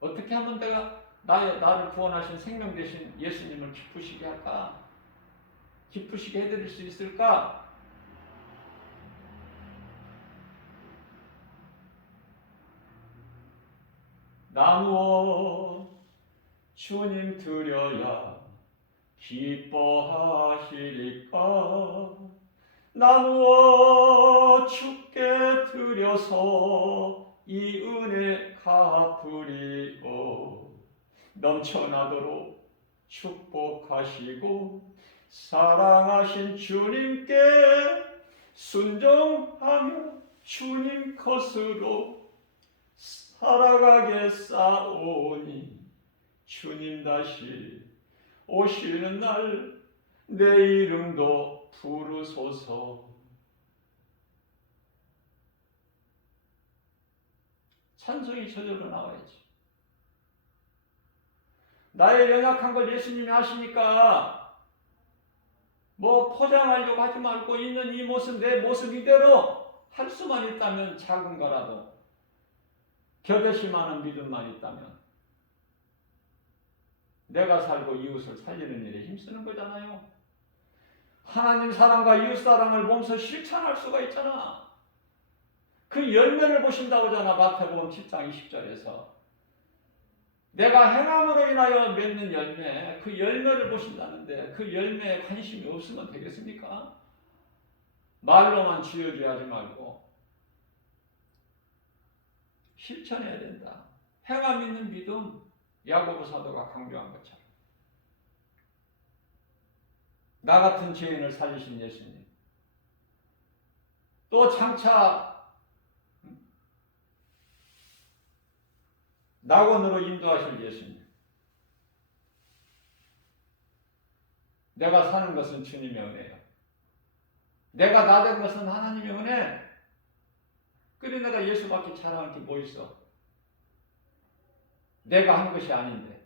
어떻게 하면 내가 나를 구원하신 생명 되신 예수님을 기쁘시게 할까? 기쁘시게 해드릴 수 있을까? 나누어 주님 드려야 기뻐하시리까? 나누어 주께 드려서 이 은혜 갚으리오. 넘쳐나도록 축복하시고 사랑하신 주님께 순종하며 주님 것으로 살아가게 싸우니 주님 다시 오시는 날 내 이름도 부르소서. 찬송이 저절로 나와야지. 나의 연약한 걸 예수님이 아시니까 뭐 포장하려고 하지 말고 있는 이 모습, 내 모습 이대로 할 수만 있다면, 작은 거라도 겨드시 많은 믿음만 있다면 내가 살고 이웃을 살리는 일에 힘쓰는 거잖아요. 하나님 사랑과 이웃 사랑을 몸소 실천할 수가 있잖아. 그 열매를 보신다고 하잖아. 마태복음 7장 20절에서 내가 행함으로 인하여 맺는 열매, 그 열매를 보신다는데 그 열매에 관심이 없으면 되겠습니까? 말로만 쥐어줘야지 말고 실천해야 된다. 행함 있는 믿음, 야고보 사도가 강조한 것처럼. 나 같은 죄인을 살리신 예수님, 또 장차 낙원으로 인도하실 예수님. 내가 사는 것은 주님의 은혜예요. 내가 나 된 것은 하나님의 은혜. 그래 내가 예수밖에 자랑할 게 뭐 있어? 내가 한 것이 아닌데.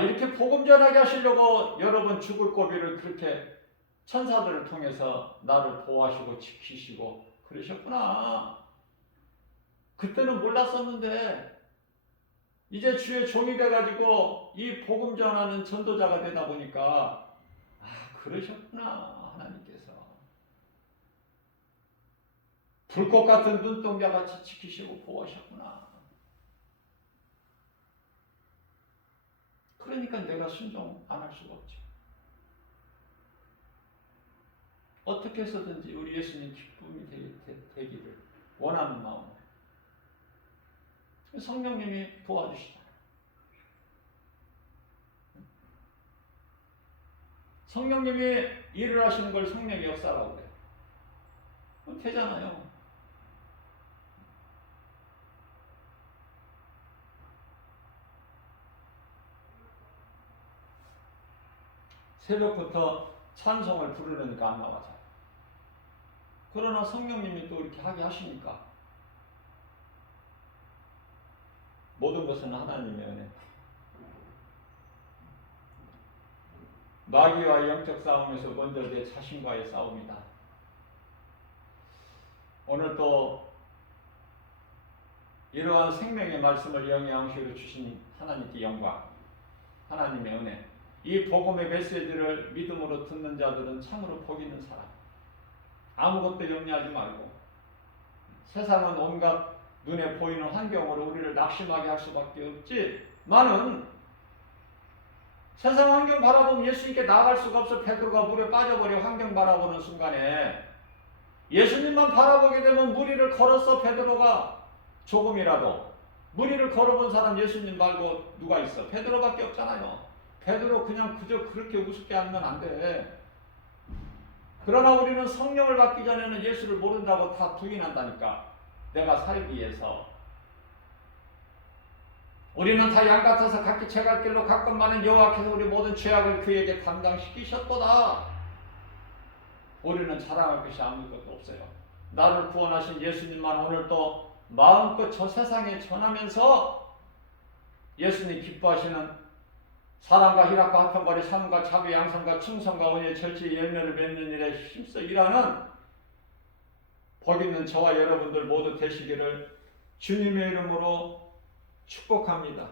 이렇게 복음 전하게 하시려고 여러분 죽을 고비를 그렇게 천사들을 통해서 나를 보호하시고 지키시고 그러셨구나. 그때는 몰랐었는데 이제 주의 종이 돼가지고 이 복음 전하는 전도자가 되다 보니까 그러셨구나. 하나님께서 불꽃 같은 눈동자같이 지키시고 보호하셨구나. 그러니까 내가 순종 안 할 수가 없죠. 어떻게 해서든지 우리 예수님 기쁨이 되기를 원하는 마음으로 성령님이 도와주시잖아요. 성령님이 일을 하시는 걸 성령의 역사라고 그래요. 그럼 되잖아요. 새벽부터 찬송을 부르려니까 안 나와서. 그러나 성령님이 또 이렇게 하게 하시니까 모든 것은 하나님의 은혜. 마귀와 영적 싸움에서 먼저 내 자신과의 싸움이다. 오늘 또 이러한 생명의 말씀을 영양식으로 주신 하나님께 영광, 하나님의 은혜. 이 복음의 메시지를 믿음으로 듣는 자들은 참으로 복 있는 사람. 아무것도 염려하지 말고 세상은 온갖 눈에 보이는 환경으로 우리를 낙심하게 할 수밖에 없지만은 세상 환경 바라보면 예수님께 나아갈 수가 없어. 베드로가 물에 빠져버려. 환경 바라보는 순간에 예수님만 바라보게 되면 무리를 걸어서 베드로가 조금이라도 무리를 걸어본 사람 예수님 말고 누가 있어? 베드로밖에 없잖아요. 베드로 그냥 그저 그렇게 우습게 하면 안 돼. 그러나 우리는 성령을 받기 전에는 예수를 모른다고 다 부인한다니까. 내가 살기 위해서. 우리는 다 양 같아서 각기 채갈 길로 갔건만은 여호와께서 우리 모든 죄악을 그에게 담당시키셨도다. 우리는 자랑할 것이 아무것도 없어요. 나를 구원하신 예수님만 오늘 또 마음껏 저 세상에 전하면서 예수님 기뻐하시는 사랑과 희락과 화평과 삶과 자비 양성과 충성과 온유의 절제의 열매를 맺는 일에 힘써 일하는 복 있는 저와 여러분들 모두 되시기를 주님의 이름으로 축복합니다.